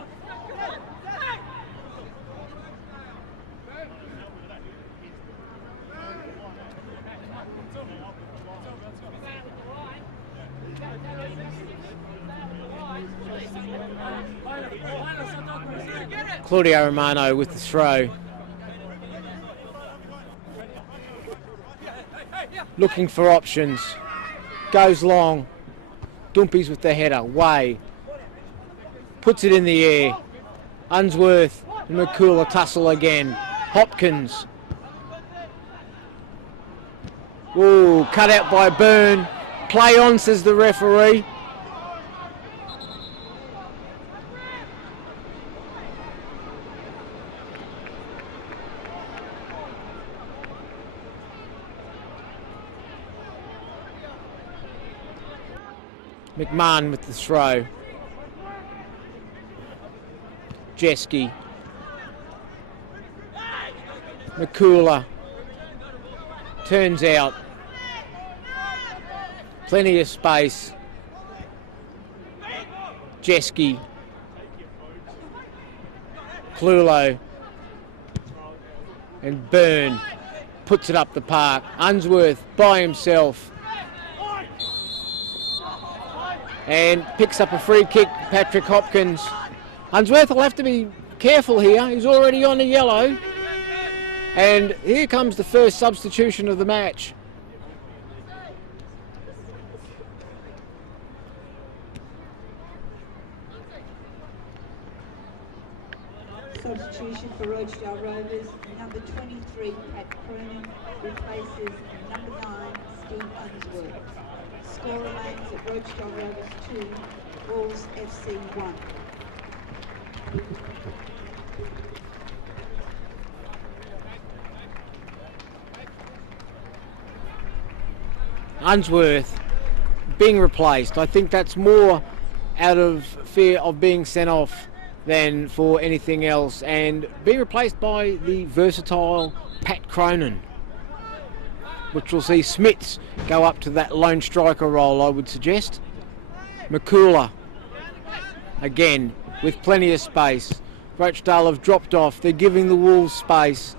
Claudio Romano with the throw. Looking for options. Goes long. Dumpies with the header. Way. Puts it in the air. Unsworth and McCooler tussle again. Hopkins. Ooh, cut out by Byrne. Play on, says the referee. McMahon with the throw. Jeske. McCooler. Turns out. Plenty of space. Jeske. Clulo. And Byrne puts it up the park. Unsworth by himself. And picks up a free kick, Patrick Hopkins. Unsworth will have to be careful here. He's already on a yellow. And here comes the first substitution of the match. substitution for Rochedale Rovers. Number 23, Pat Cronin, replaces number 9, Steve Unsworth. Score remains at Rochedale Rovers 2, Wolves FC 1. Unsworth being replaced. I think that's more out of fear of being sent off than for anything else, and being replaced by the versatile Pat Cronin, which will see Smits go up to that lone striker role, I would suggest. McCooler again with plenty of space. Rochedale have dropped off, they're giving the Wolves space,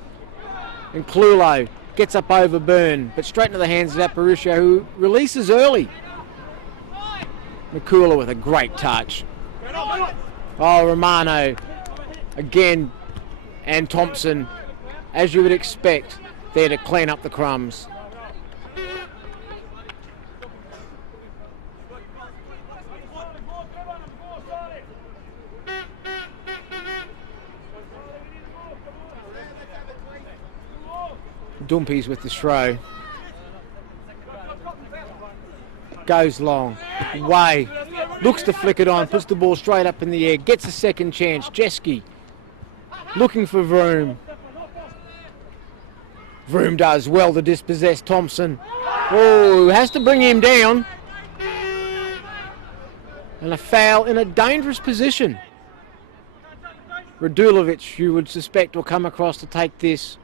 and Clulo gets up over Byrne, but straight into the hands of Aparicio, who releases early. McCooler with a great touch. Oh, Romano again, and Thompson, as you would expect, there to clean up the crumbs. Dumpies with the throw. Goes long. Way. Looks to flick it on. Puts the ball straight up in the air. Gets a second chance. Jeske looking for Vroom. Vroom does well to dispossess Thompson. Oh, has to bring him down. And a foul in a dangerous position. Radulovic, you would suspect, will come across to take this.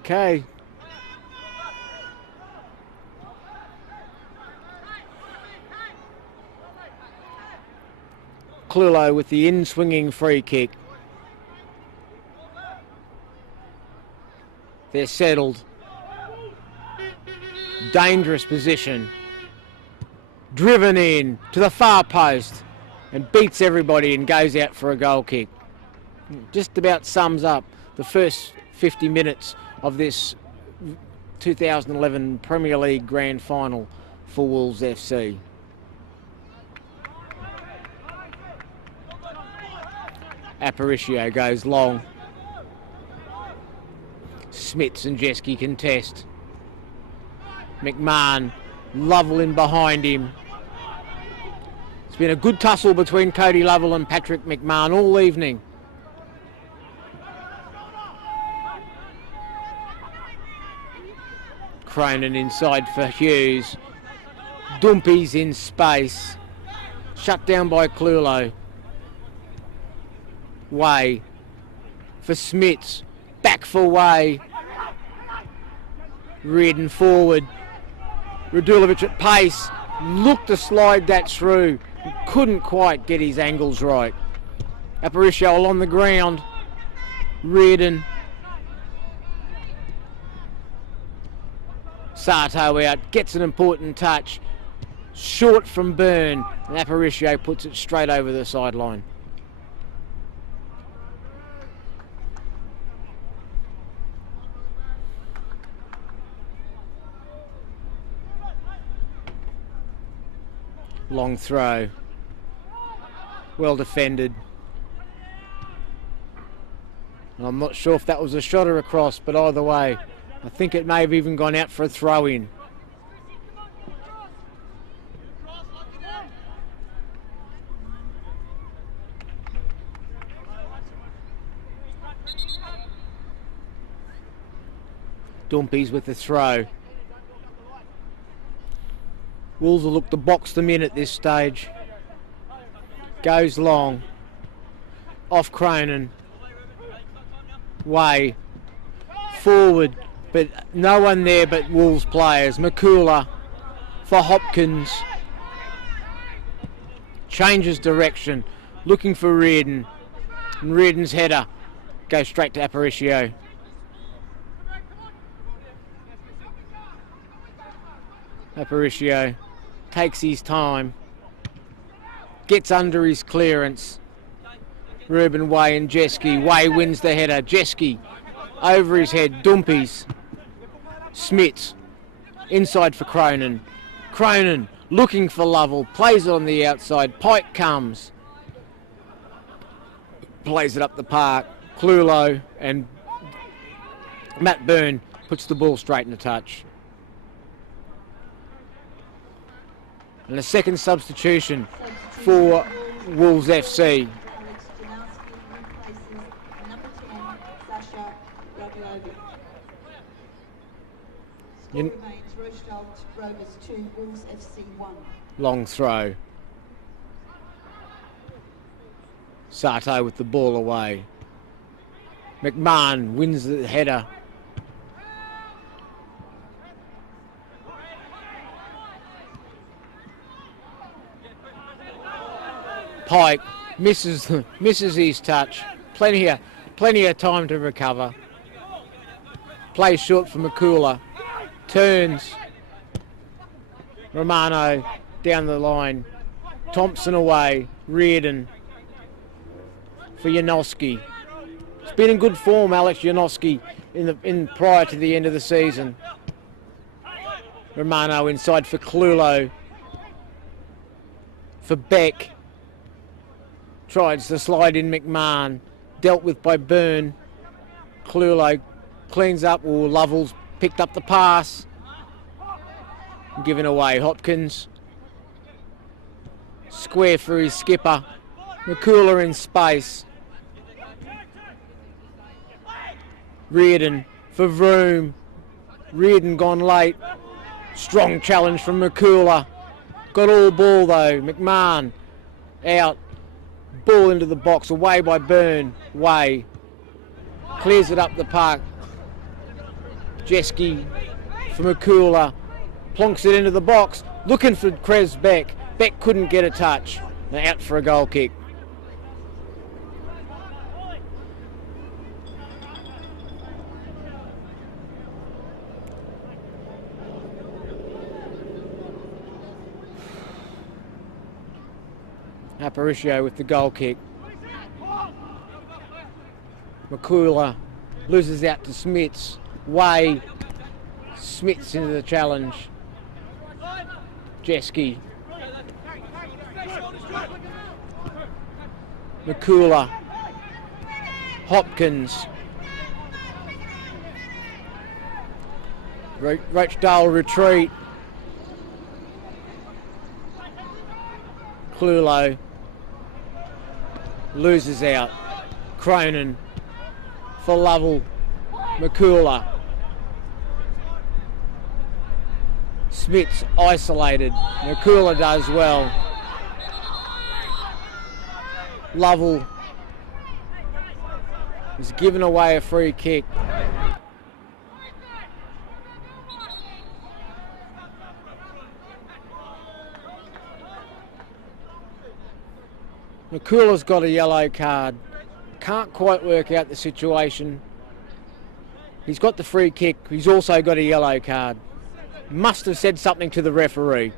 Okay. Clulo with the in-swinging free kick. They're settled. Dangerous position. Driven in to the far post and beats everybody and goes out for a goal kick. Just about sums up the first 50 minutes of this 2011 Premier League Grand Final for Wolves FC. Aparicio goes long. Smits and Jeske contest. McMahon, Lovell in behind him. It's been a good tussle between Cody Lovell and Patrick McMahon all evening. Cronin inside for Hughes. Dumpies in space. Shut down by Clulo. Way for Smits. Back for Way. Reardon forward. Radulovic at pace. Looked to slide that through. Couldn't quite get his angles right. Aparicio on the ground. Reardon. Sato out, gets an important touch. Short from Byrne, and Aparicio puts it straight over the sideline. Long throw. Well defended. And I'm not sure if that was a shot or a cross, but either way, I think it may have even gone out for a throw-in. Dumpies with the throw. Wolves will look to box them in at this stage. Goes long. Off Cronin. Way. Forward. But no one there but Wolves players. McCooler for Hopkins. Changes direction. Looking for Reardon. And Reardon's header goes straight to Aparicio. Aparicio takes his time. Gets under his clearance. Ruben Way and Jeske. Way wins the header. Jeske over his head. Dumpies. Smits inside for Cronin. Cronin looking for Lovell, plays it on the outside. Pike comes, plays it up the park. Clulo and Matt Byrne puts the ball straight into touch. And a second substitution for Wolves FC. Score remains Rochedale Rovers 2, Wolves FC 1. Long throw. Sato with the ball away. McMahon wins the header. Pike misses his touch. Plenty of time to recover. Plays short for McCooler. Turns. Romano down the line. Thompson away. Reardon for Janowski. He's been in good form, Alex Janowski, in prior to the end of the season. Romano inside for Clulo. For Beck. Tries to slide in McMahon. Dealt with by Byrne. Clulo cleans up, or Lovell's picked up the pass. Given away. Hopkins. Square for his skipper. McCooler in space. Reardon for Vroom. Reardon gone late. Strong challenge from McCooler. Got all ball though. McMahon out. Ball into the box. Away by Byrne. Way. Clears it up the park. Jeske for McCooler. Plonks it into the box. Looking for Krez Beck. Beck couldn't get a touch. Now out for a goal kick. Aparicio with the goal kick. McCooler loses out to Smits. Way. Smits into the challenge. Jeske. McCooler. Hopkins. Rochedale retreat. Clulo loses out. Cronin for Lovell. McCooler. Smits isolated. McCooler does well. Lovell is given away a free kick. McCooler's got a yellow card. Can't quite work out the situation. He's got the free kick. He's also got a yellow card. Must have said something to the referee.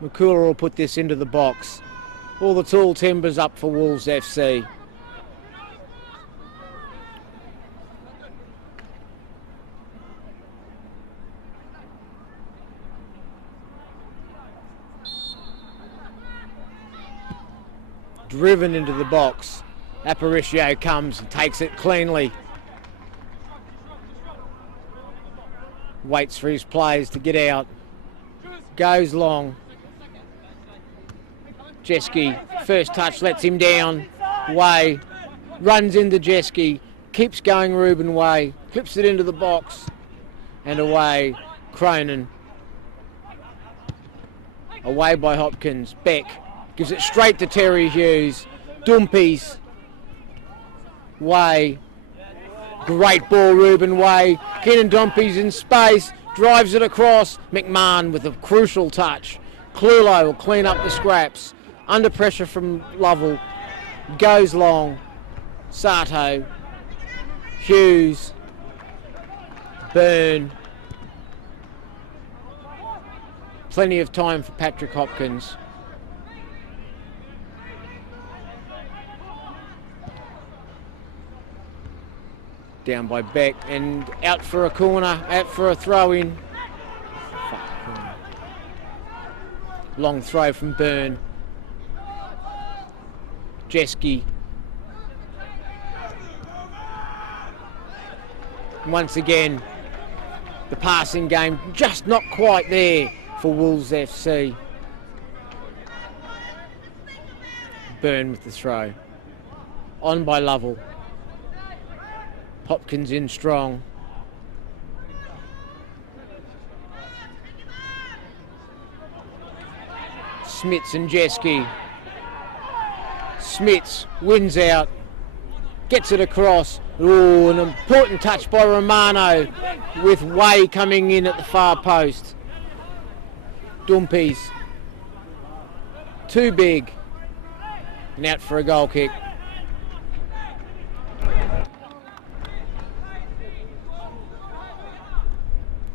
McCooler will put this into the box. All the tall timbers up for Wolves FC. Driven into the box. Aparicio comes and takes it cleanly. Waits for his players to get out. Goes long. Jeske, first touch, lets him down. Way, runs into Jeske, keeps going Ruben Way, clips it into the box, and away, Cronin. Away by Hopkins. Beck gives it straight to Terry Hughes. Dumpies. Way. Great ball, Ruben Way. Kenan Dumpies in space, drives it across. McMahon with a crucial touch. Clulo will clean up the scraps. Under pressure from Lovell. Goes long. Sato. Hughes. Byrne. Plenty of time for Patrick Hopkins. Down by Beck and out for a corner, out for a throw-in. Long throw from Byrne. Jeske. Once again, the passing game just not quite there for Wolves FC. Byrne with the throw. On by Lovell. Hopkins in strong. Smits and Jeske. Smits wins out. Gets it across. Ooh, an important touch by Romano with Way coming in at the far post. Dumpies. Too big. And out for a goal kick.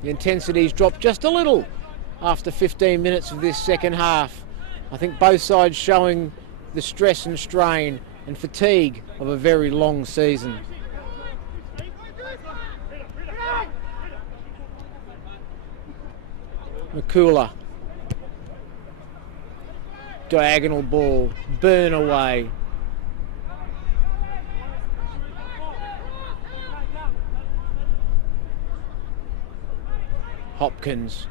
The intensity's dropped just a little after 15 minutes of this second half. I think both sides showing the stress and strain and fatigue of a very long season. McCooler. Diagonal ball. Burn away. Hopkins.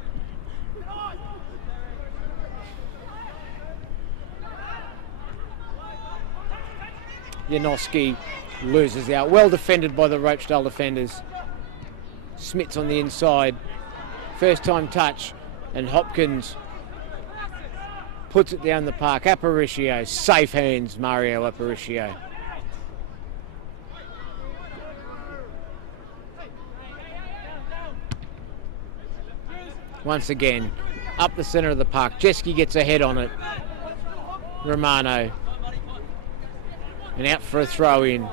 Janoski loses out. Well defended by the Rochedale defenders. Smits on the inside. First time touch. And Hopkins puts it down the park. Aparicio. Safe hands, Mario Aparicio. Once again, up the centre of the park. Jeske gets a head on it. Romano. And out for a throw in.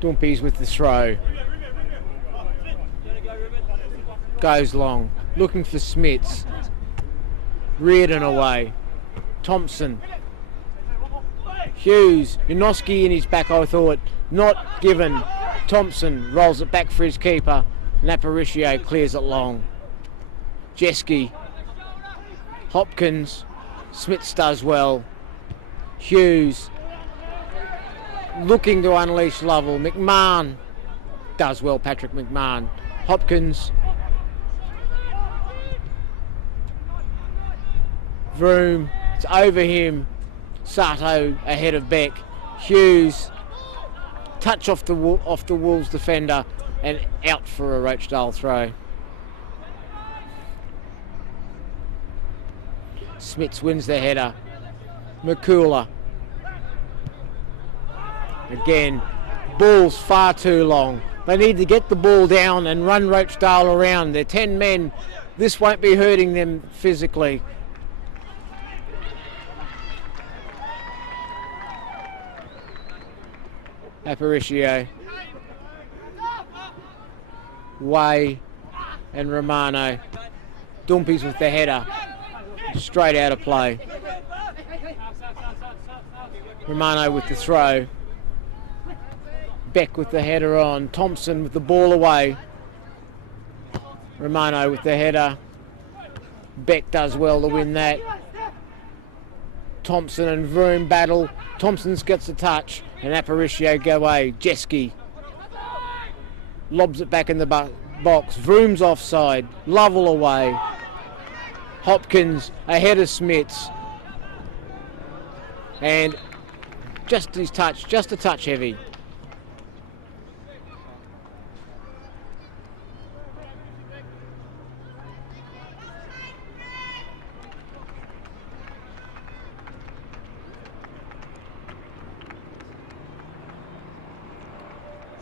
Dumpies with the throw. Goes long. Looking for Smits. Reardon away. Thompson. Hughes. Janoski in his back, I thought. Not given. Thompson rolls it back for his keeper. And Aparicio clears it long. Jeske. Hopkins. Smits does well. Hughes. Looking to unleash Lovell. McMahon does well, Patrick McMahon. Hopkins. Vroom. It's over him. Sato ahead of Beck. Hughes. Touch off the Wolves defender and out for a Rochedale throw. Smits wins the header. McCooler. Again, ball's far too long. They need to get the ball down and run Rochedale around. They're 10 men. This won't be hurting them physically. Aparicio. Way and Romano. Dumpies with the header. Straight out of play. Romano with the throw. Beck with the header on. Thompson with the ball away. Romano with the header. Beck does well to win that. Thompson and Vroom battle. Thompson gets a touch and Aparicio go away. Jeske lobs it back in the box. Vroom's offside. Lovell away. Hopkins ahead of Smits. And just his touch, just a touch heavy.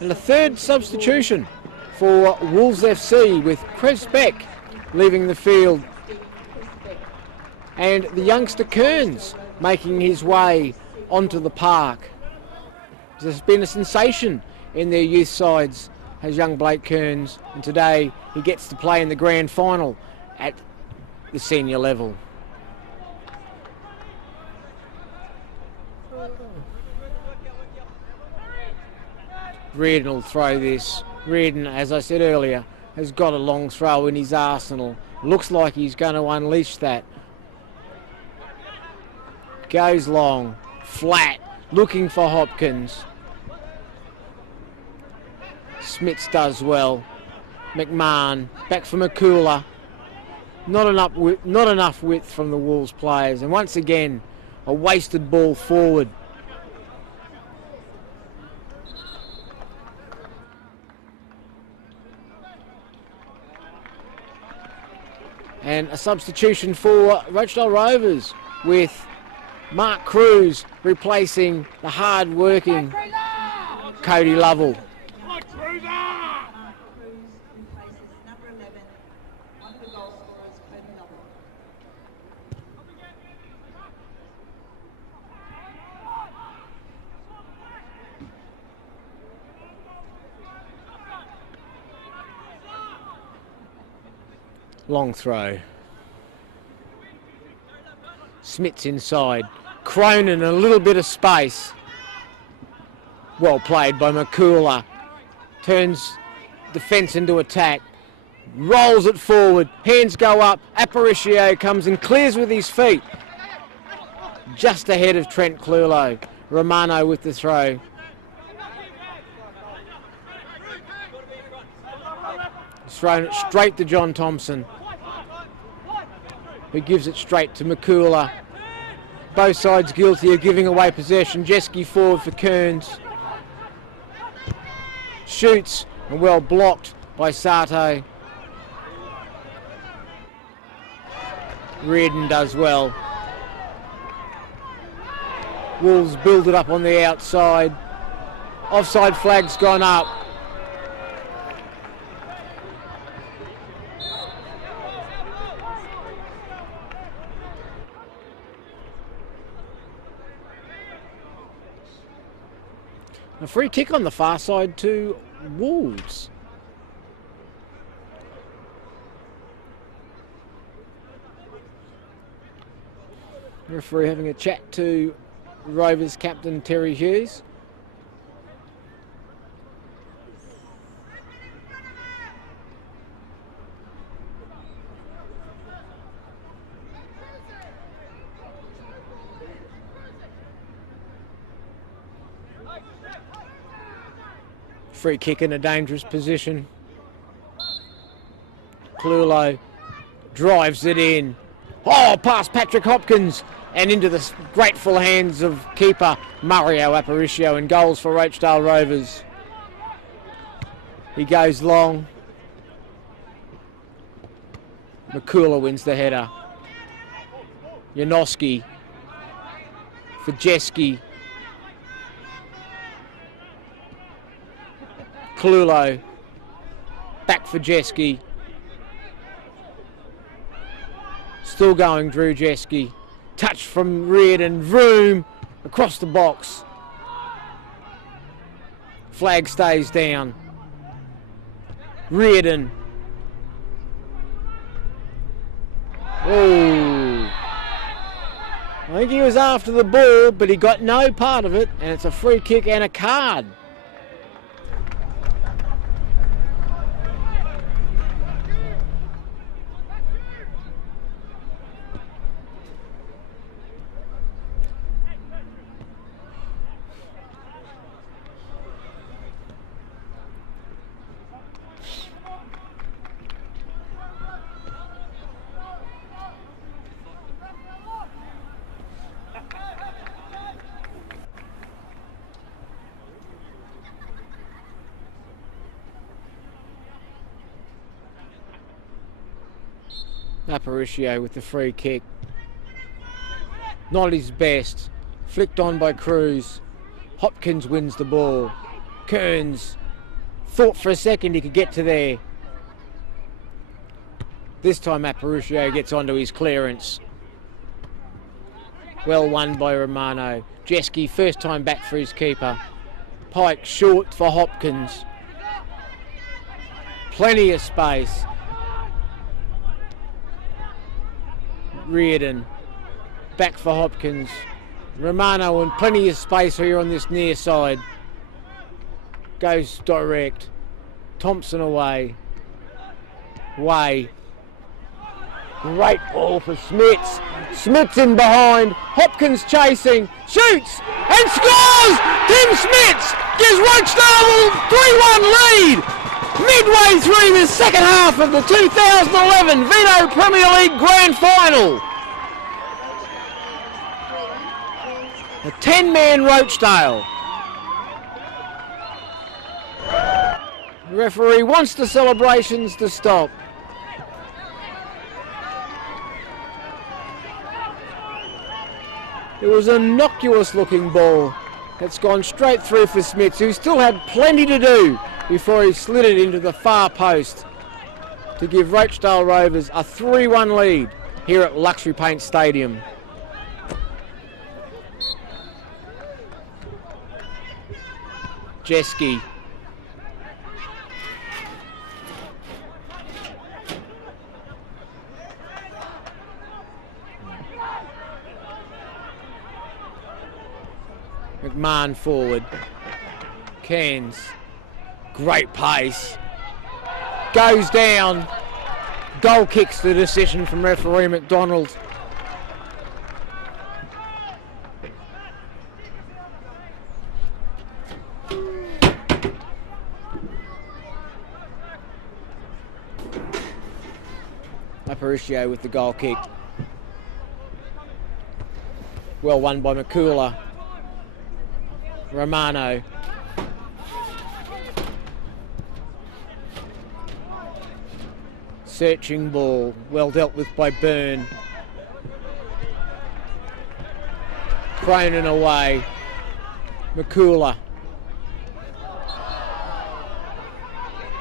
And a third substitution for Wolves FC with Chris Beck leaving the field. And the youngster Kearns making his way onto the park. There's been a sensation in their youth sides, has young Blake Kearns, and today he gets to play in the grand final at the senior level. Reardon will throw this. Reardon, as I said earlier, has got a long throw in his arsenal. Looks like he's going to unleash that. Goes long, flat, looking for Hopkins. Smits does well. McMahon, back for McCooler. Not enough width from the Wolves players. And once again, a wasted ball forward. And a substitution for Rochedale Rovers with Mark Cruz replacing the hard-working Cody Lovell. Mark Cruz replaces number 11, one of the goal scorers, Cody Lovell. Long throw. Smits inside. Cronin a little bit of space. Well played by McCooler. Turns defence into attack. Rolls it forward. Hands go up. Aparicio comes and clears with his feet. Just ahead of Trent Clulo. Romano with the throw. He's thrown it straight to John Thompson, who gives it straight to McCooler. Both sides guilty of giving away possession. Jeske forward for Kearns. Shoots and well blocked by Sato. Reardon does well. Wolves build it up on the outside. Offside flag's gone up. A free kick on the far side to Wolves. The referee having a chat to Rovers captain Terry Hughes. Free kick in a dangerous position. Clulo drives it in. Oh, past Patrick Hopkins and into the grateful hands of keeper Mario Aparicio, and goals for Rochedale Rovers. He goes long. McCooler wins the header. Janoski for Jeske. Clulo back for Jeske. Still going, Drew Jeske. Touch from Reardon. Vroom across the box. Flag stays down. Reardon. Oh. I think he was after the ball, but he got no part of it, and it's a free kick and a card. Aparicio with the free kick. Not his best. Flicked on by Cruz. Hopkins wins the ball. Kearns thought for a second he could get to there. This time Aparicio gets onto his clearance. Well won by Romano. Jeske first time back for his keeper. Pike short for Hopkins. Plenty of space. Reardon back for Hopkins. Romano and plenty of space here on this near side. Goes direct. Thompson away. Way. Great ball for Smits. Smits in behind. Hopkins chasing. Shoots and scores! Tim Smits gives Rochedale a 3-1 lead. Midway through the second half of the 2011 Veto Premier League Grand Final. A 10-man Rochedale. The referee wants the celebrations to stop. It was an innocuous looking ball that's gone straight through for Smits, who still had plenty to do before he slid it into the far post to give Rochedale Rovers a 3-1 lead here at Luxury Paint Stadium. Jeske. McMahon forward. Cairns. Great pace. Goes down. Goal kicks the decision from referee McDonald. Aparicio with the goal kick. Well won by McCooler. Romano. Searching ball. Well dealt with by Byrne. Cronin away. McCooler.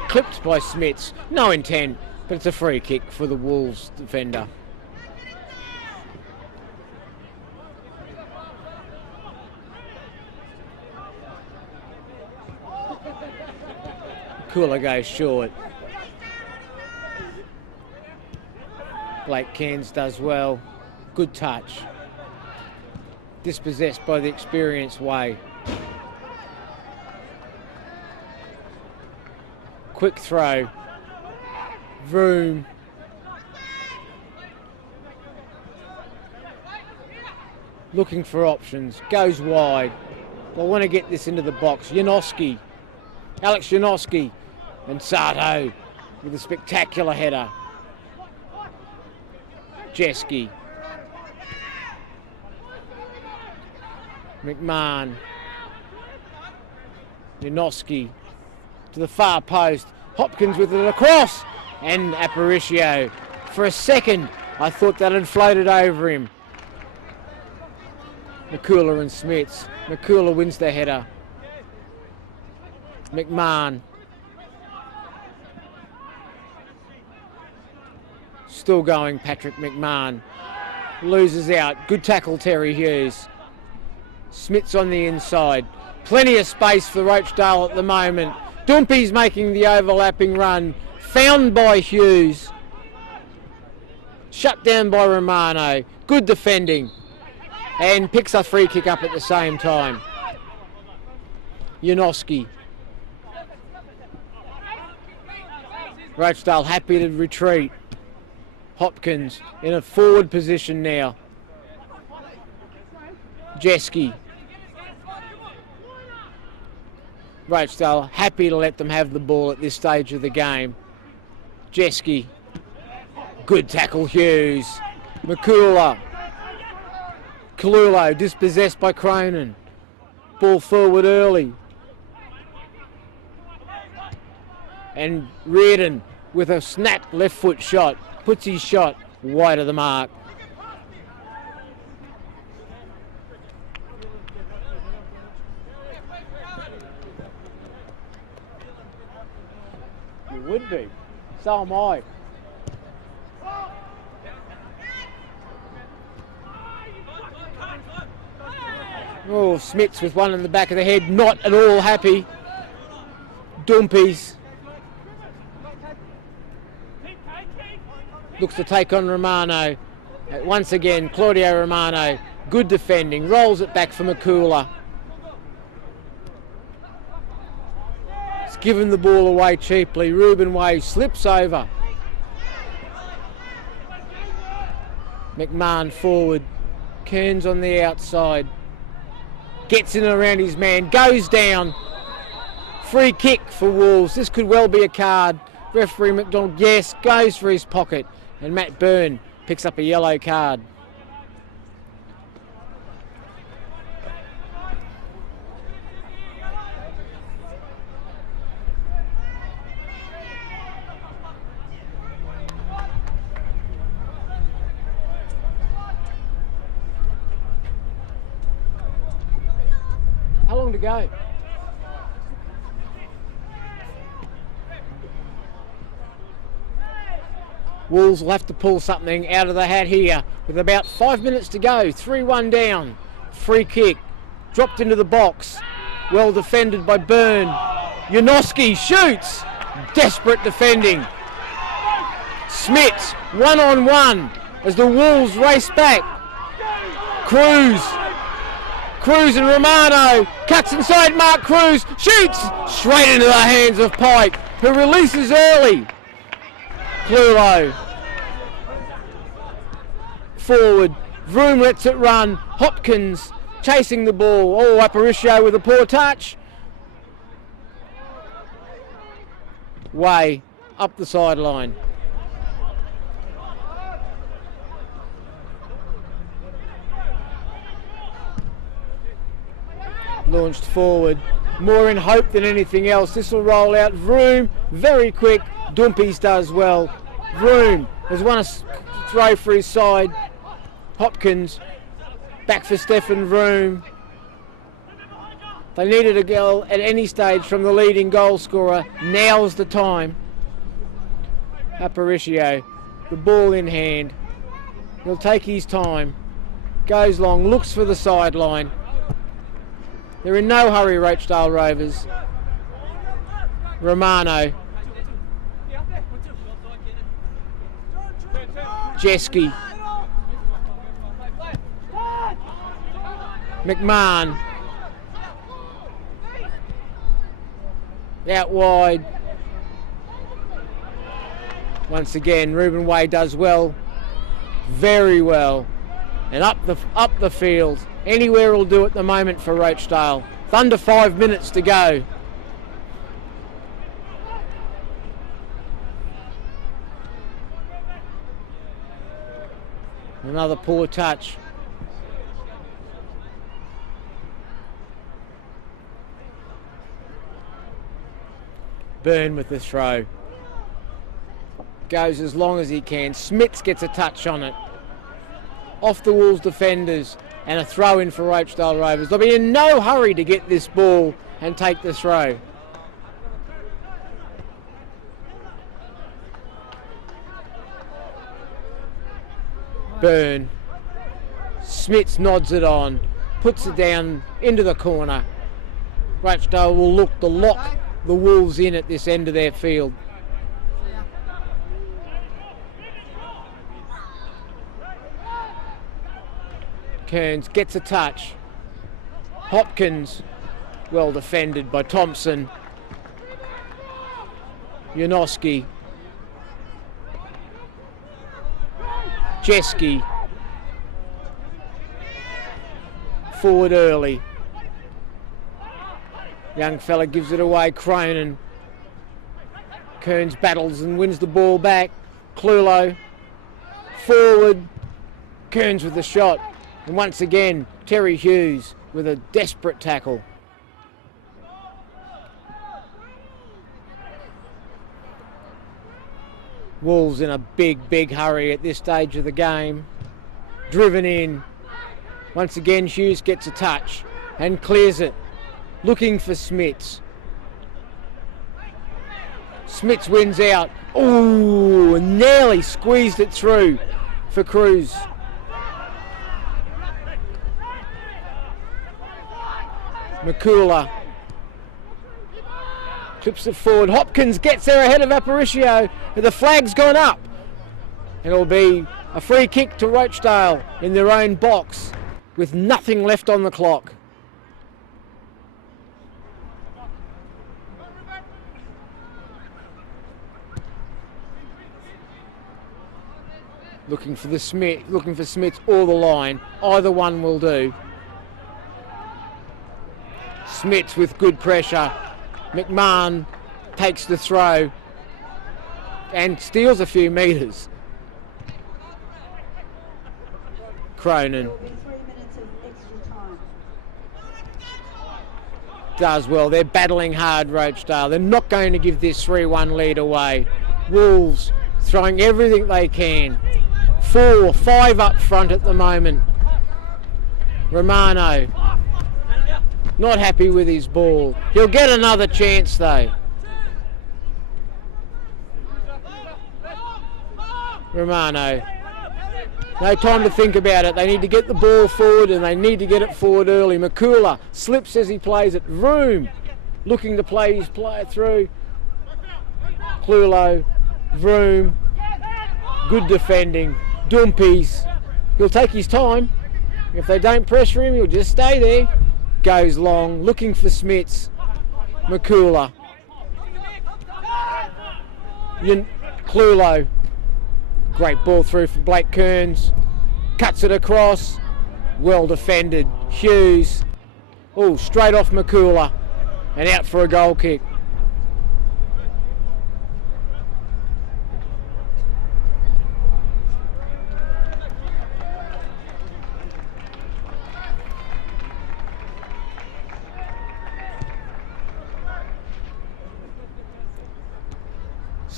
Clipped by Smits. No intent, but it's a free kick for the Wolves defender. Cooler goes short. Blake Cairns does well. Good touch. Dispossessed by the experienced Way. Quick throw. Vroom. Looking for options. Goes wide. I want to get this into the box. Janoski. Alex Janoski. And Sato with a spectacular header. Jeske. McMahon. Janoski to the far post. Hopkins with it across. And Aparicio. For a second, I thought that had floated over him. McCooler and Smits. McCooler wins the header. McMahon. Still going, Patrick McMahon. Loses out. Good tackle, Terry Hughes. Smits on the inside. Plenty of space for Rochedale at the moment. Dumpy's making the overlapping run. Found by Hughes. Shut down by Romano. Good defending. And picks a free kick up at the same time. Janoski. Rochedale happy to retreat. Hopkins in a forward position now. Jeske. Rochedale happy to let them have the ball at this stage of the game. Jeske. Good tackle, Hughes. McCooler. Kalulo dispossessed by Cronin. Ball forward early. And Reardon with a snap left foot shot. Puts his shot wide of the mark. You would be. So am I. Oh, Smits with one in the back of the head, not at all happy. Dumpies looks to take on Romano. Once again, Claudio Romano, good defending, rolls it back for McCooler. He's given the ball away cheaply. Ruben Way slips over. McMahon forward, Kearns on the outside. Gets in around his man, goes down. Free kick for Wolves. This could well be a card. Referee McDonald, yes, goes for his pocket. And Matt Byrne picks up a yellow card. How long to go? Wolves will have to pull something out of the hat here with about 5 minutes to go. 3-1 down. Free kick. Dropped into the box. Well defended by Byrne. Janoski shoots. Desperate defending. Smits one-on-one as the Wolves race back. Cruz and Romano cuts inside Mark Cruz. Shoots straight into the hands of Pike, who releases early. Clulo forward, Vroom lets it run, Hopkins chasing the ball, Aparicio with a poor touch. Way up the sideline. Launched forward, more in hope than anything else. This will roll out. Vroom, very quick. Dumpies does well. Vroom has won a throw for his side. Hopkins back for Stefan Vroom. They needed a goal at any stage from the leading goal scorer. Now's the time. Aparicio, the ball in hand. He'll take his time. Goes long, looks for the sideline. They're in no hurry, Rochedale Rovers. Romano. Jeske. McMahon. Out wide. Once again, Ruben Way does well. Very well. And up the field. Anywhere will do at the moment for Rochedale. It's under 5 minutes to go. Another poor touch. Byrne with the throw. Goes as long as he can. Smits gets a touch on it. Off the Wolves defenders. And a throw in for Rochedale Rovers. They'll be in no hurry to get this ball and take the throw. Byrne. Smits nods it on. Puts it down into the corner. Rochedale will look to lock the Wolves in at this end of their field. Kearns gets a touch. Hopkins, well defended by Thompson. Janoski. Jeske. Forward early. Young fella gives it away. Cronin. Kearns battles and wins the ball back. Clulo. Forward. Kearns with the shot. And once again, Terry Hughes with a desperate tackle. Wolves in a big hurry at this stage of the game. Driven in. Once again, Hughes gets a touch and clears it. Looking for Smits. Smits wins out. Ooh, nearly squeezed it through for Cruz. Makula clips it forward. Hopkins gets there ahead of Aparicio. The flag's gone up. It'll be a free kick to Rochedale in their own box with nothing left on the clock. Looking for Smiths or the line. Either one will do. Smiths with good pressure. McMahon takes the throw and steals a few metres. Cronin does well. They're battling hard, Rochedale. They're not going to give this 3-1 lead away. Wolves throwing everything they can. 4, 5 up front at the moment. Romano not happy with his ball. He'll get another chance though. Romano, no time to think about it. They need to get the ball forward and they need to get it forward early. Makula slips as he plays it. Vroom looking to play his player through. Clulo, Vroom, good defending. Dumpies, he'll take his time. If they don't pressure him, he'll just stay there. Goes long, looking for Smiths. Makula. Clulo. Great ball through for Blake Kearns. Cuts it across. Well defended. Hughes. Oh, straight off Makula. And out for a goal kick.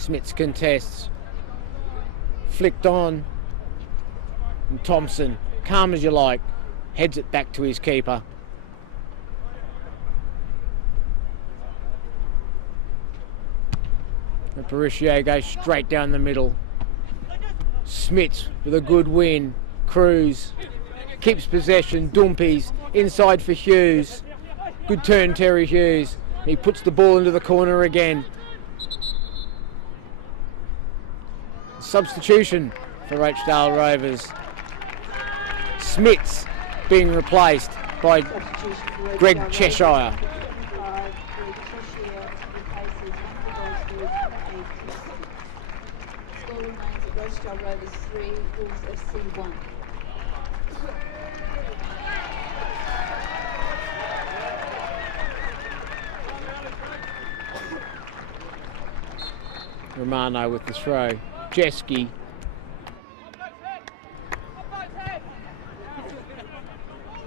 Smiths contests. Flicked on. And Thompson, calm as you like, heads it back to his keeper. And Aparicio goes straight down the middle. Smiths with a good win. Cruz keeps possession. Dumpies inside for Hughes. Good turn, Terry Hughes. He puts the ball into the corner again. Substitution for Rochedale Rovers. Smiths being replaced by Greg Cheshire. Score remains at Rochedale Rovers 3, Wolves FC 1. Romano with the throw. Jeski.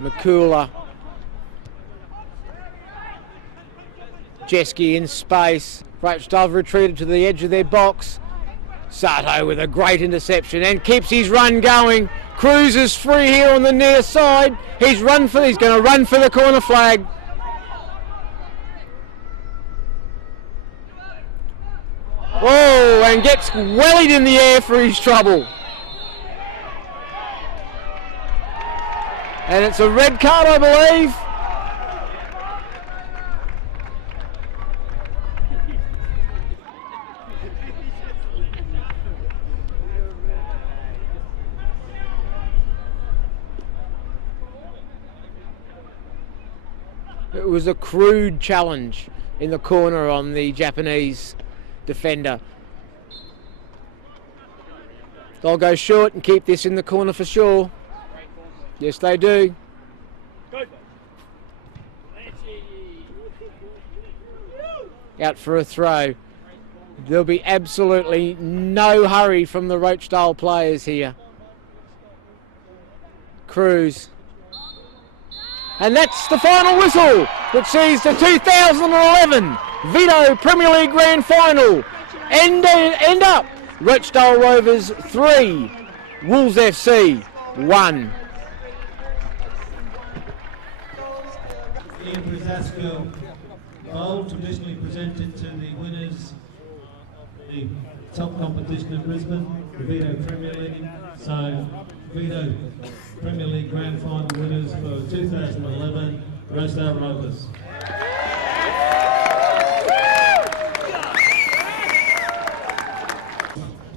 Makula. Jeski in space. Rochedale retreated to the edge of their box. Sato with a great interception and keeps his run going. Cruz is free here on the near side. He's going to run for the corner flag. Oh, and gets wellied in the air for his trouble. And it's a red card, I believe. It was a crude challenge in the corner on the Japanese defender. They'll go short and keep this in the corner for sure. Yes, they do. Out for a throw. There'll be absolutely no hurry from the Rochedale players here. Cruz. And that's the final whistle that sees the 2011 Veto Premier League Grand Final end up Rochedale Rovers 3, Wolves FC 1. Ian Brazasco goal traditionally presented to the winners, the top competition in Brisbane, the Veto Premier League. So Veto Premier League Grand Final winners for 2011 Rochedale Rovers.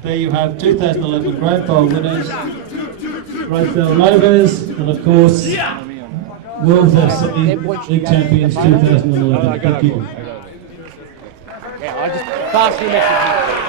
There you have 2011 Grand Final winners, Rochedale Rovers, and of course, World Sydney League Champions 2011. Thank you. Yeah, I just pass you a message.